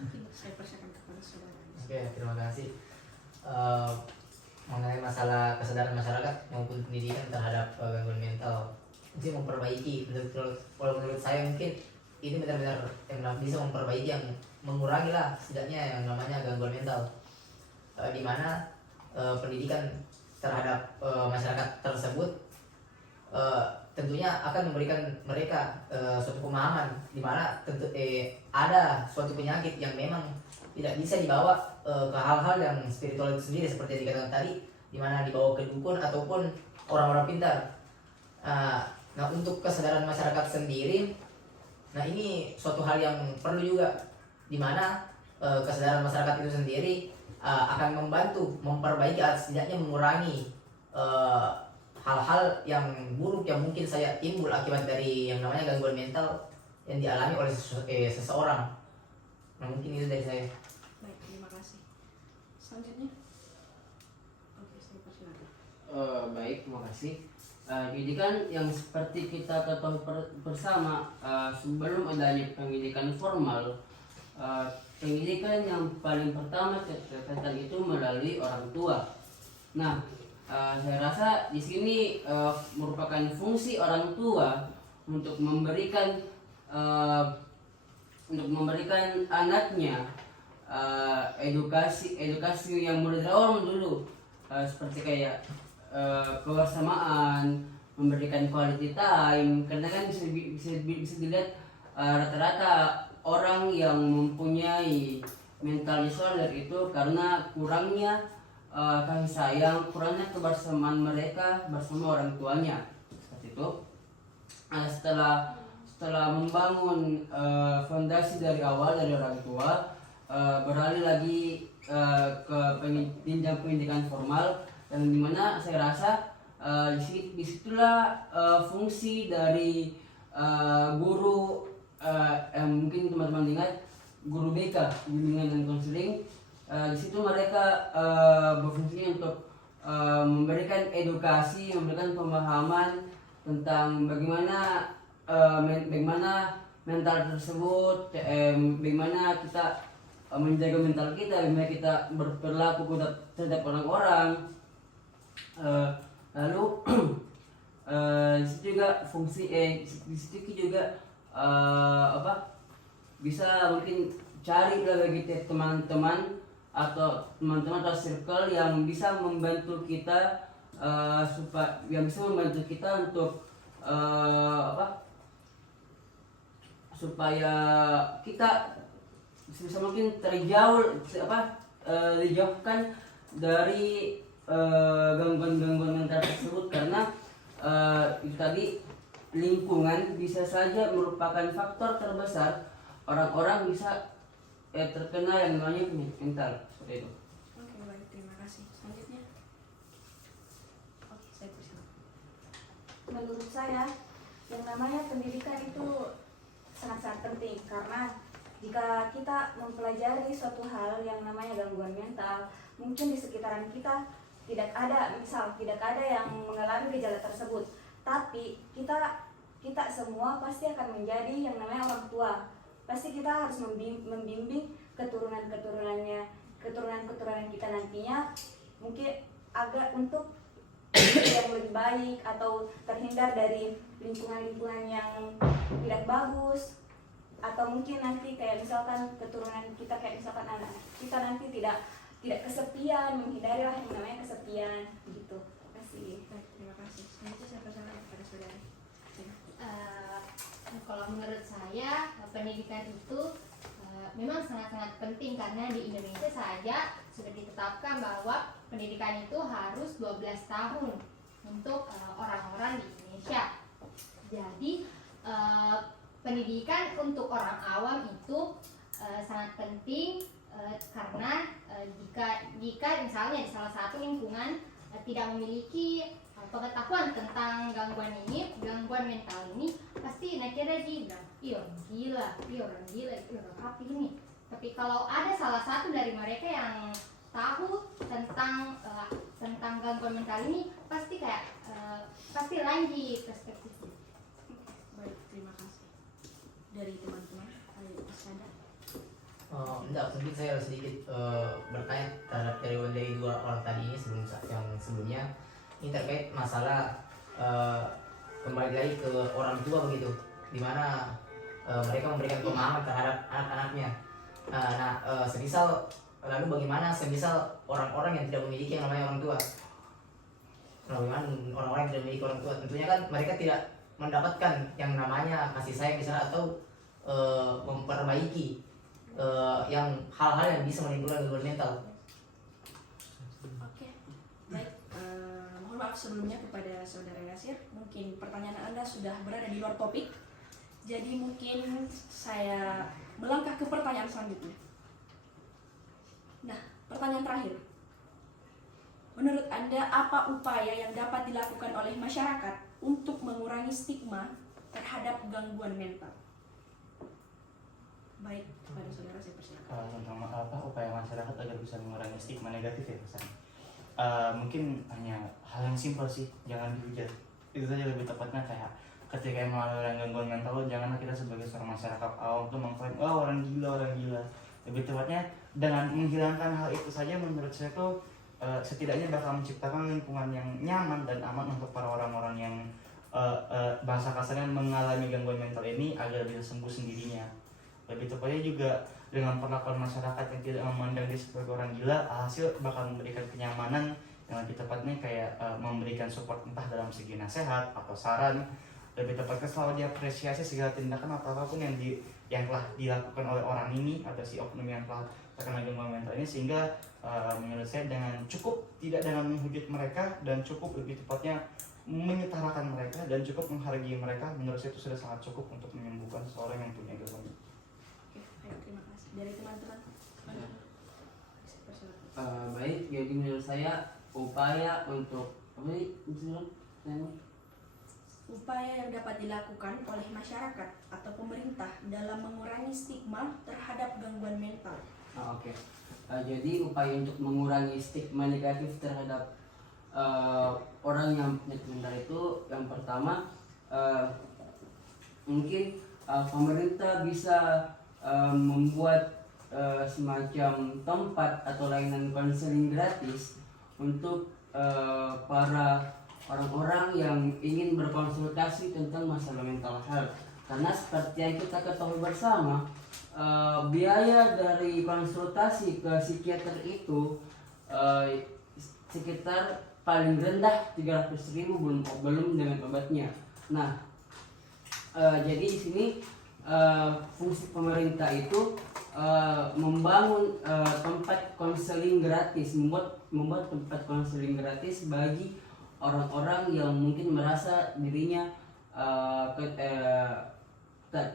mungkin saya persilakan kepada saudara. Oke, terima kasih. Mengenai masalah kesadaran masyarakat maupun pendidikan terhadap gangguan mental, mungkin memperbaiki. Menurut saya mungkin ini benar-benar yang bisa memperbaiki, yang mengurangi lah setidaknya yang namanya gangguan mental, di mana pendidikan terhadap masyarakat tersebut tentunya akan memberikan mereka suatu pemahaman di mana ada suatu penyakit yang memang tidak bisa dibawa ke hal-hal yang spiritual itu sendiri, seperti yang dikatakan tadi, di mana dibawa ke dukun ataupun orang-orang pintar. Nah, untuk kesadaran masyarakat sendiri, nah ini suatu hal yang perlu juga, di mana kesadaran masyarakat itu sendiri akan membantu memperbaiki, setidaknya mengurangi hal-hal yang buruk yang mungkin saya timbul akibat dari yang namanya gangguan mental yang dialami oleh seseorang. Nah, mungkin itu dari saya. Baik, terima kasih. Selanjutnya, oke, saya persilakan. Baik, terima kasih. Jadi kan yang seperti kita ketahui bersama, sebelum adanya pendidikan formal, pendidikan yang paling pertama terkait itu melalui orang tua. Nah, saya rasa di sini merupakan fungsi orang tua untuk memberikan untuk memberikan anaknya edukasi yang mulai dari awal dulu, seperti kayak kebersamaan, memberikan quality time, karena kan bisa dilihat rata-rata orang yang mempunyai mental disorder itu karena kurangnya kasih sayang, kurangnya kebersamaan mereka bersama orang tuanya, seperti itu. Setelah membangun fondasi dari awal dari orang tua, beralih lagi ke jenjang pendidikan formal, yang dimana saya rasa disitulah fungsi dari guru, mungkin teman-teman ingat guru BK, bimbingan dan konseling. Di situ mereka berfungsi untuk memberikan edukasi, memberikan pemahaman tentang bagaimana mental tersebut, bagaimana kita menjaga mental kita, bagaimana kita berperilaku terhadap orang-orang. Lalu di situ juga fungsi di situ juga bisa mungkin cari lah bagi teman-teman atau circle yang bisa membantu kita untuk supaya kita bisa mungkin dijauhkan dari gangguan-gangguan mental tersebut, karena itu tadi lingkungan bisa saja merupakan faktor terbesar orang-orang bisa terkena yang namanya penyakit mental, seperti itu. Oke, baik, terima kasih. Selanjutnya, oke, saya persilakan. Menurut saya, yang namanya pendidikan itu sangat-sangat penting, karena jika kita mempelajari suatu hal yang namanya gangguan mental, mungkin di sekitaran kita tidak ada yang mengalami gejala tersebut, tapi kita semua pasti akan menjadi yang namanya orang tua. Pasti kita harus membimbing keturunan kita nantinya, mungkin agak untuk yang lebih baik atau terhindar dari lingkungan yang tidak bagus, atau mungkin nanti kayak misalkan keturunan kita, kayak misalkan anak kita nanti tidak kesepian, menghindari lah yang namanya kesepian gitu. Terima kasih. Baik, terima kasih. Selanjutnya saya persilakan kepada saudari. Kalau menurut saya pendidikan itu memang sangat-sangat penting, karena di Indonesia saja sudah ditetapkan bahwa pendidikan itu harus 12 tahun untuk orang-orang di Indonesia. Jadi pendidikan untuk orang awam itu sangat penting, karena jika misalnya di salah satu lingkungan tidak memiliki pengetahuan tentang gangguan mental ini, pasti kira bilang, orang apa ini. Tapi kalau ada salah satu dari mereka yang tahu tentang gangguan mental ini, pasti lain di perspektif. Baik, terima kasih. Dari teman-teman, ayo ada. Enggak, mungkin saya harus sedikit bertanya terhadap dari dua orang tadi ini sebelumnya. Ini terkait masalah kembali lagi ke orang tua begitu, dimana mereka memberikan pemahaman terhadap anak-anaknya. Semisal lalu bagaimana semisal orang-orang yang tidak memiliki yang namanya orang tua? Bagaimana orang-orang yang tidak memiliki orang tua? Tentunya kan mereka tidak mendapatkan yang namanya kasih sayang misalnya, atau memperbaiki yang hal-hal yang bisa menimbulkan gangguan mental. Oke, baik. Mohon maaf sebelumnya kepada saudara Yasir. Mungkin pertanyaan Anda sudah berada di luar topik. Jadi mungkin saya melangkah ke pertanyaan selanjutnya. Nah, pertanyaan terakhir. Menurut Anda, apa upaya yang dapat dilakukan oleh masyarakat untuk mengurangi stigma terhadap gangguan mental? Baik, kepada saudara saya persilakan. Tentang upaya masyarakat agar bisa mengurangi stigma negatif ya pesan. Mungkin hanya hal yang simpel sih, jangan dihujat. Itu saja lebih tepatnya, kayak ketika mengalami gangguan mental, janganlah kita sebagai seorang masyarakat awam tuh mengklaim orang gila. Lebih tepatnya dengan menghilangkan hal itu saja, menurut saya tuh setidaknya bakal menciptakan lingkungan yang nyaman dan aman untuk para orang-orang yang bahasa kasarnya mengalami gangguan mental ini agar bisa sembuh sendirinya. Lebih tepatnya juga dengan perlakuan masyarakat yang tidak memandang dia sebagai orang gila, hasil bakal memberikan kenyamanan yang lebih tepatnya kayak memberikan support entah dalam segi nasihat atau saran. Lebih tepatnya selalu diapresiasi segala tindakan atau apapun yang telah dilakukan oleh orang ini atau si oknum yang telah terkena gangguan mental ini, sehingga menurut saya dengan cukup tidak dengan menghujat mereka dan cukup lebih tepatnya menyetarakan mereka dan cukup menghargai mereka, menurut saya itu sudah sangat cukup untuk menyembuhkan seorang yang punya gangguan. Oke, baik, terima kasih. Dari teman-teman. Baik, jadi menurut saya upaya untuk apa sih misalnya Upaya yang dapat dilakukan oleh masyarakat atau pemerintah dalam mengurangi stigma terhadap gangguan mental. Oke. Jadi upaya untuk mengurangi stigma negatif terhadap orang yang punya mental itu, yang pertama mungkin pemerintah bisa membuat semacam tempat atau layanan konseling gratis untuk para orang-orang yang ingin berkonsultasi tentang masalah mental health. Karena seperti yang kita ketahui bersama, biaya dari konsultasi ke psikiater itu sekitar paling rendah 300.000 belum dengan obatnya. Nah, jadi di sini fungsi pemerintah itu membangun tempat konseling gratis, membuat tempat konseling gratis bagi orang-orang yang mungkin merasa dirinya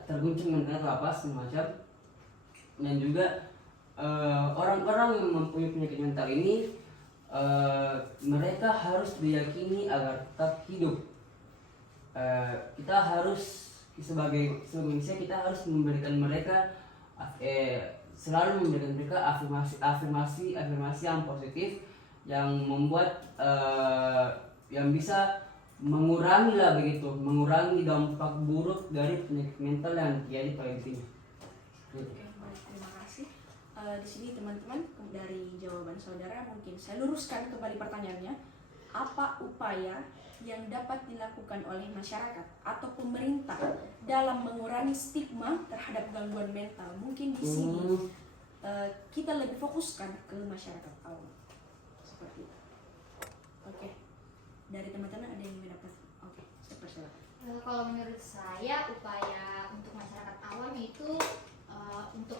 terguncang mental atau apa semacam, dan juga orang-orang yang mempunyai penyakit mental ini mereka harus diyakini agar tetap hidup. Kita harus sebagai manusia kita harus memberikan mereka selalu memberikan mereka afirmasi yang positif yang membuat yang bisa mengurangi dampak buruk dari penyakit mental yang terjadi pada dirinya. Oke, baik, terima kasih. Di sini teman-teman, dari jawaban saudara mungkin saya luruskan kembali pertanyaannya. Apa upaya yang dapat dilakukan oleh masyarakat atau pemerintah dalam mengurangi stigma terhadap gangguan mental? Mungkin di sini kita lebih fokuskan ke masyarakat awam. Seperti itu. Oke. Dari teman-teman ada yang ingin mendapat? Oke, saya persilakan. Kalau menurut saya upaya untuk masyarakat awam itu untuk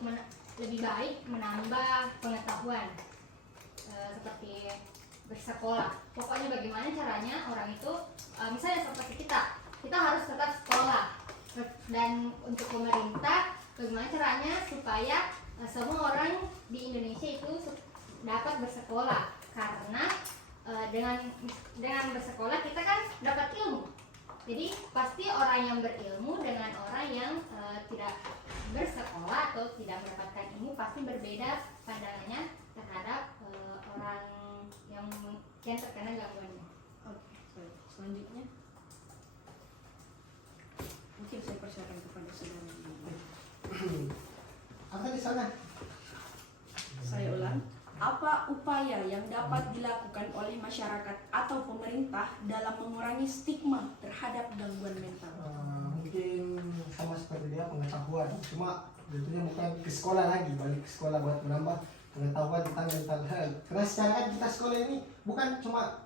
lebih baik menambah pengetahuan, seperti bersekolah. Pokoknya bagaimana caranya orang itu, misalnya seperti kita harus tetap sekolah. Dan untuk pemerintah, bagaimana caranya supaya semua orang di Indonesia itu dapat bersekolah, karena dengan bersekolah kita kan dapat ilmu. Jadi pasti orang yang berilmu dengan orang yang tidak bersekolah atau tidak mendapatkan ilmu pasti berbeda pandangannya terhadap orang yang terkena gangguannya. Oke, baik. Selanjutnya mungkin saya persilakan kepada saudara. Apa di sana? Saya ulang. Apa upaya yang dapat dilakukan oleh masyarakat atau pemerintah dalam mengurangi stigma terhadap gangguan mental? Mungkin sama seperti dia, pengetahuan. Cuma tentunya bukan ke sekolah lagi, balik ke sekolah buat menambah pengetahuan tentang mental health. Karena secara kan kita sekolah ini bukan cuma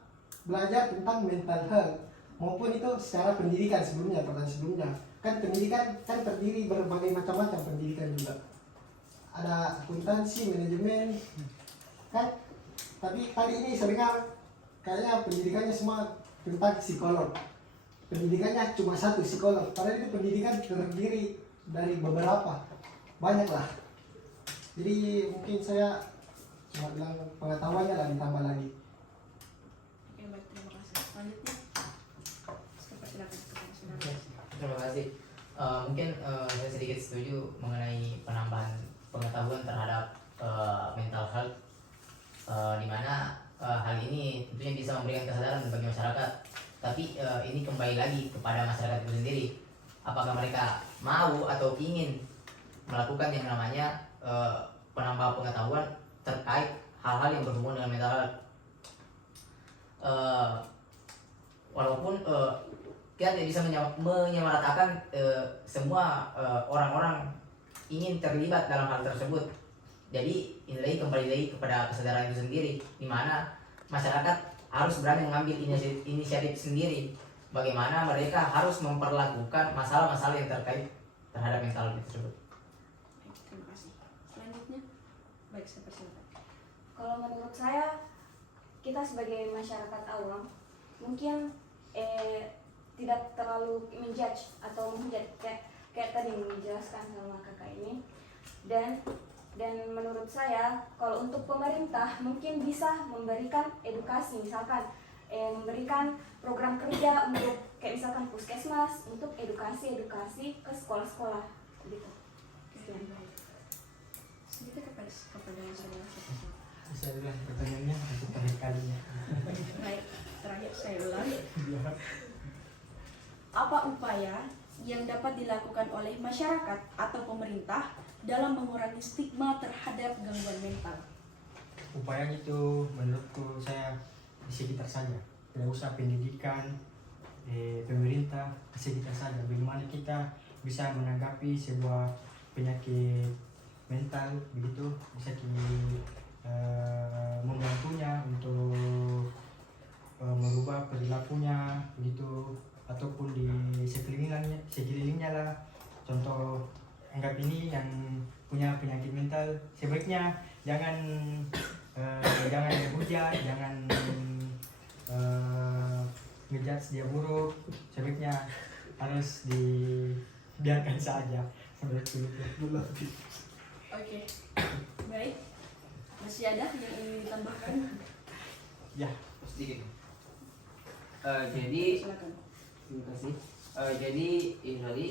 belajar tentang mental health, maupun itu secara pendidikan sebelumnya, pertanyaan sebelumnya. Kan pendidikan kan terdiri berbagai macam-macam pendidikan juga. Ada akuntansi, manajemen, kan. Tapi tadi ini seringkali kayaknya pendidikannya semua tentang psikolog. Pendidikannya cuma satu, psikolog. Padahal itu pendidikan terdiri dari beberapa, banyak lah. Jadi mungkin saya cuma bilang pengetahuannya lah ditambah lagi. Oke, baik, terima kasih. Selanjutnya saya persilakan kepada saudara. Terima kasih. Mungkin saya sedikit setuju mengenai penambahan pengetahuan terhadap mental health, di mana hal ini tentunya bisa memberikan kesadaran bagi masyarakat. Tapi ini kembali lagi kepada masyarakat itu sendiri. Apakah mereka mau atau ingin melakukan yang namanya penambah pengetahuan terkait hal-hal yang berhubungan dengan mental health. Walaupun kita tidak bisa menyamaratakan semua orang-orang ingin terlibat dalam hal tersebut. Jadi ini lagi kembali lagi kepada kesadaran itu sendiri, di mana masyarakat harus berani mengambil inisiatif sendiri. Bagaimana mereka harus memperlakukan masalah-masalah yang terkait terhadap mental tersebut. Baik, terima kasih. Selanjutnya, baik saya persilakan. Kalau menurut saya, kita sebagai masyarakat awam mungkin tidak terlalu menjudge atau menjudge kayak tadi yang dijelaskan sama kakak ini. Dan menurut saya, kalau untuk pemerintah mungkin bisa memberikan edukasi, misalkan memberikan program kerja untuk kayak misalkan puskesmas untuk edukasi ke sekolah-sekolah gitu. Oke, baik. Sedikit kepada saudara. Bisa ulang pertanyaannya untuk terakhir kalinya. Baik, terakhir saya ulang. Apa upaya yang dapat dilakukan oleh masyarakat atau pemerintah dalam mengurangi stigma terhadap gangguan mental? Upayanya itu menurutku saya di sekitar saja, tidak usah pendidikan, pemerintah, di sekitar saja. Bagaimana kita bisa menanggapi sebuah penyakit mental begitu, bisa membantunya untuk merubah perilakunya begitu, ataupun di sekelilingnya lah. Contoh, anggap ini yang punya penyakit mental, sebaiknya jangan dihujat, jangan ngejudge dia buruk, sebaiknya harus dibiarkan saja. Oke, baik. Masih ada yang ingin ditambahkan? Ya, sedikit. Jadi Silakan. terima kasih. Jadi ini tadi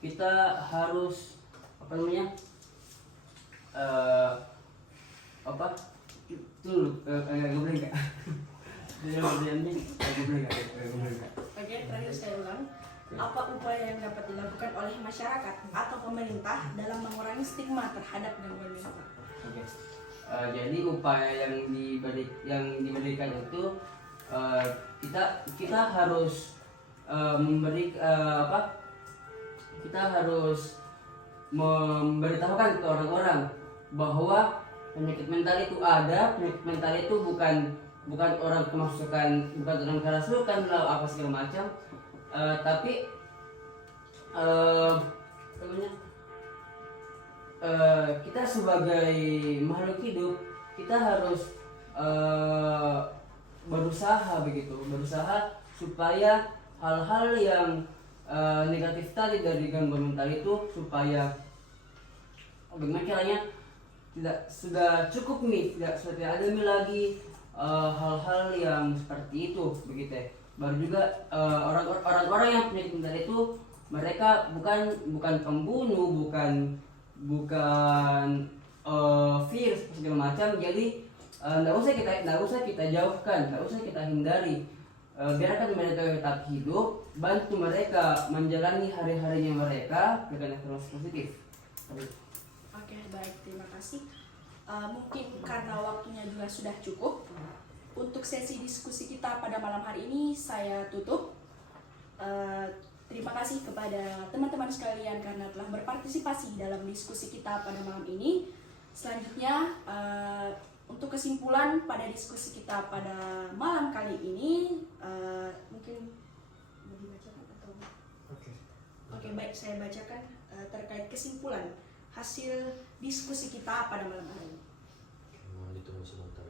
kita harus apa namanya apa tuh boleh nggak? Oke, terakhir saya ulang. Apa upaya yang dapat dilakukan oleh masyarakat atau pemerintah dalam mengurangi stigma terhadap gangguan mental? Oke. Jadi upaya yang diberikan itu kita harus kita harus memberitahukan ke orang-orang bahwa penyakit mental itu ada. Penyakit mental itu bukan orang kemasukan, bukan orang kerasukan lah apa segala macam, tapi kita sebagai makhluk hidup kita harus berusaha supaya hal-hal yang negatif tadi dari gangguan mental itu supaya bagaimana caranya sudah cukup nih, tidak ada lagi hal-hal yang seperti itu begitu ya. Baru juga orang-orang yang penyakit mental itu mereka bukan pembunuh, bukan virus segala macam. Jadi nggak usah kita jauhkan, nggak usah kita hindari. Biarkan mereka tetap hidup, bantu mereka menjalani hari-harinya mereka dengan informasi positif. Oke, baik, terima kasih. Mungkin karena waktunya juga sudah cukup, untuk sesi diskusi kita pada malam hari ini saya tutup. Terima kasih kepada teman-teman sekalian karena telah berpartisipasi dalam diskusi kita pada malam ini. Selanjutnya, untuk kesimpulan pada diskusi kita pada malam kali ini, mungkin mau dibacakan atau? Oke, baik, saya bacakan terkait kesimpulan hasil diskusi kita pada malam hari ini. Mau ditunggu sebentar.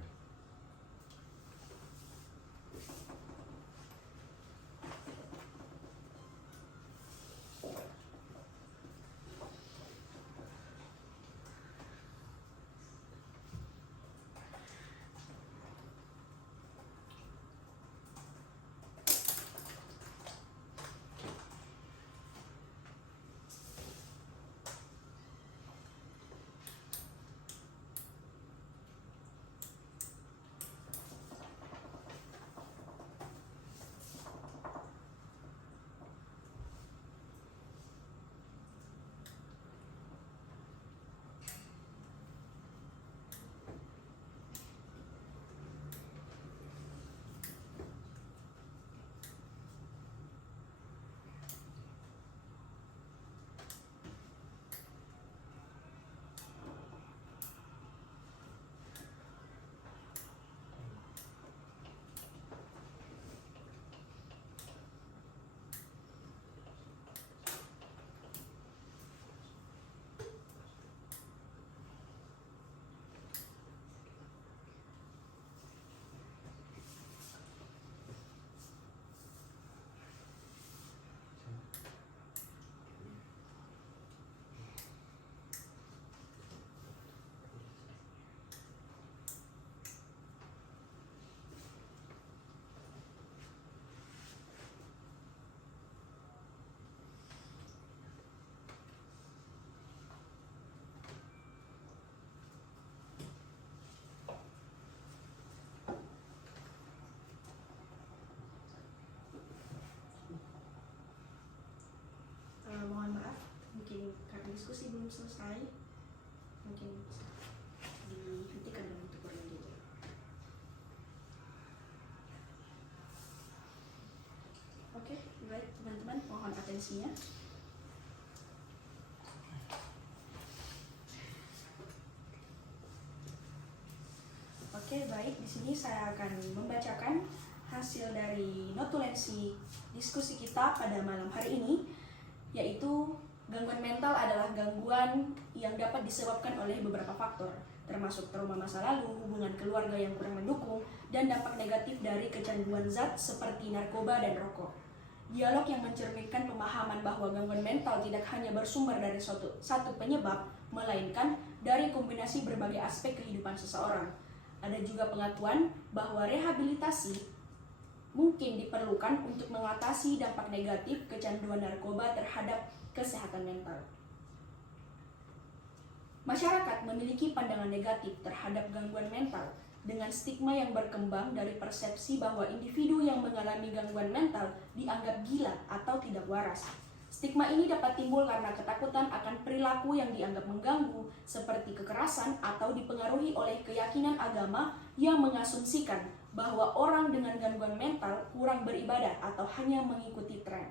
karena diskusi belum selesai, mungkin dihentikan untuk berlanjut. Oke, baik teman-teman, mohon atensinya. Oke, baik. Di sini saya akan membacakan hasil dari notulensi diskusi kita pada malam hari ini, yaitu gangguan mental adalah gangguan yang dapat disebabkan oleh beberapa faktor, termasuk trauma masa lalu, hubungan keluarga yang kurang mendukung, dan dampak negatif dari kecanduan zat seperti narkoba dan rokok. Dialog yang mencerminkan pemahaman bahwa gangguan mental tidak hanya bersumber dari satu penyebab, melainkan dari kombinasi berbagai aspek kehidupan seseorang. Ada juga pengakuan bahwa rehabilitasi mungkin diperlukan untuk mengatasi dampak negatif kecanduan narkoba terhadap kesehatan mental. Masyarakat memiliki pandangan negatif terhadap gangguan mental dengan stigma yang berkembang dari persepsi bahwa individu yang mengalami gangguan mental dianggap gila atau tidak waras. Stigma ini dapat timbul karena ketakutan akan perilaku yang dianggap mengganggu, seperti kekerasan atau dipengaruhi oleh keyakinan agama yang mengasumsikan bahwa orang dengan gangguan mental kurang beribadah atau hanya mengikuti tren.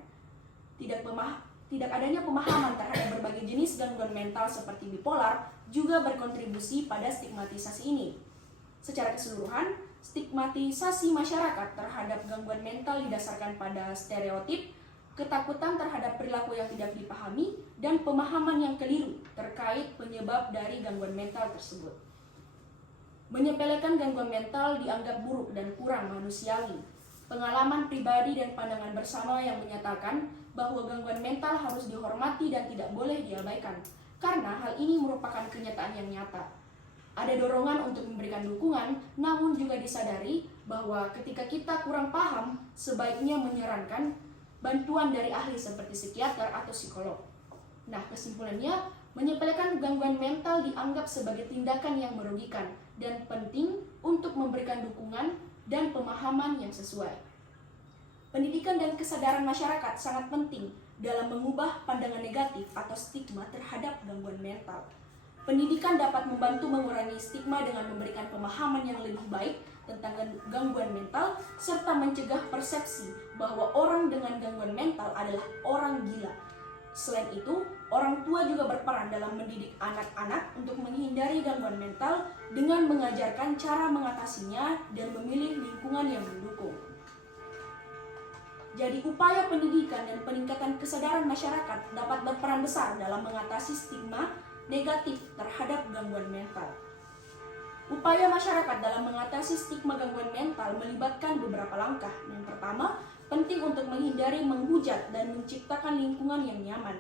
Tidak adanya pemahaman terhadap berbagai jenis gangguan mental seperti bipolar juga berkontribusi pada stigmatisasi ini. Secara keseluruhan, stigmatisasi masyarakat terhadap gangguan mental didasarkan pada stereotip, ketakutan terhadap perilaku yang tidak dipahami, dan pemahaman yang keliru terkait penyebab dari gangguan mental tersebut. Menyepelekan gangguan mental dianggap buruk dan kurang manusiawi. Pengalaman pribadi dan pandangan bersama yang menyatakan bahwa gangguan mental harus dihormati dan tidak boleh diabaikan, karena hal ini merupakan kenyataan yang nyata. Ada dorongan untuk memberikan dukungan, namun juga disadari bahwa ketika kita kurang paham, sebaiknya menyarankan bantuan dari ahli seperti psikiater atau psikolog. Nah, kesimpulannya, menyepelekan gangguan mental dianggap sebagai tindakan yang merugikan dan penting untuk memberikan dukungan dan pemahaman yang sesuai. Pendidikan dan kesadaran masyarakat sangat penting dalam mengubah pandangan negatif atau stigma terhadap gangguan mental. Pendidikan dapat membantu mengurangi stigma dengan memberikan pemahaman yang lebih baik tentang gangguan mental, serta mencegah persepsi bahwa orang dengan gangguan mental adalah orang gila. Selain itu, orang tua juga berperan dalam mendidik anak-anak untuk menghindari gangguan mental dengan mengajarkan cara mengatasinya dan memilih lingkungan yang mendukung. Jadi, upaya pendidikan dan peningkatan kesadaran masyarakat dapat berperan besar dalam mengatasi stigma negatif terhadap gangguan mental. Upaya masyarakat dalam mengatasi stigma gangguan mental melibatkan beberapa langkah. Yang pertama, penting untuk menghindari menghujat dan menciptakan lingkungan yang nyaman.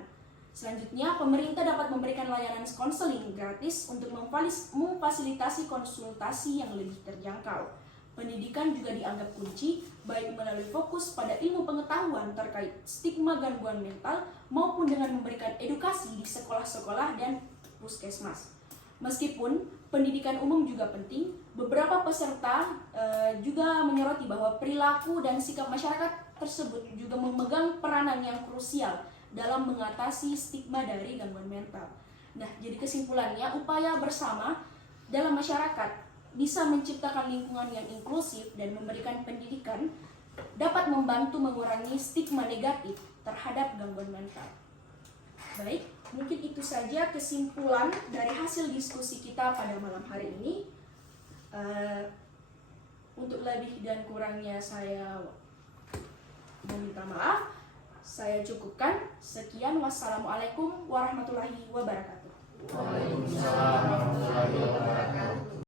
Selanjutnya, pemerintah dapat memberikan layanan konseling gratis untuk memfasilitasi konsultasi yang lebih terjangkau. Pendidikan juga dianggap kunci, baik melalui fokus pada ilmu pengetahuan terkait stigma gangguan mental maupun dengan memberikan edukasi di sekolah-sekolah dan puskesmas. Meskipun pendidikan umum juga penting, beberapa peserta juga menyoroti bahwa perilaku dan sikap masyarakat tersebut juga memegang peranan yang krusial dalam mengatasi stigma dari gangguan mental. Nah, jadi kesimpulannya, upaya bersama dalam masyarakat bisa menciptakan lingkungan yang inklusif dan memberikan pendidikan dapat membantu mengurangi stigma negatif terhadap gangguan mental. Baik, mungkin itu saja kesimpulan dari hasil diskusi kita pada malam hari ini. Untuk lebih dan kurangnya saya meminta maaf. Saya cukupkan. Sekian, wassalamualaikum warahmatullahi wabarakatuh.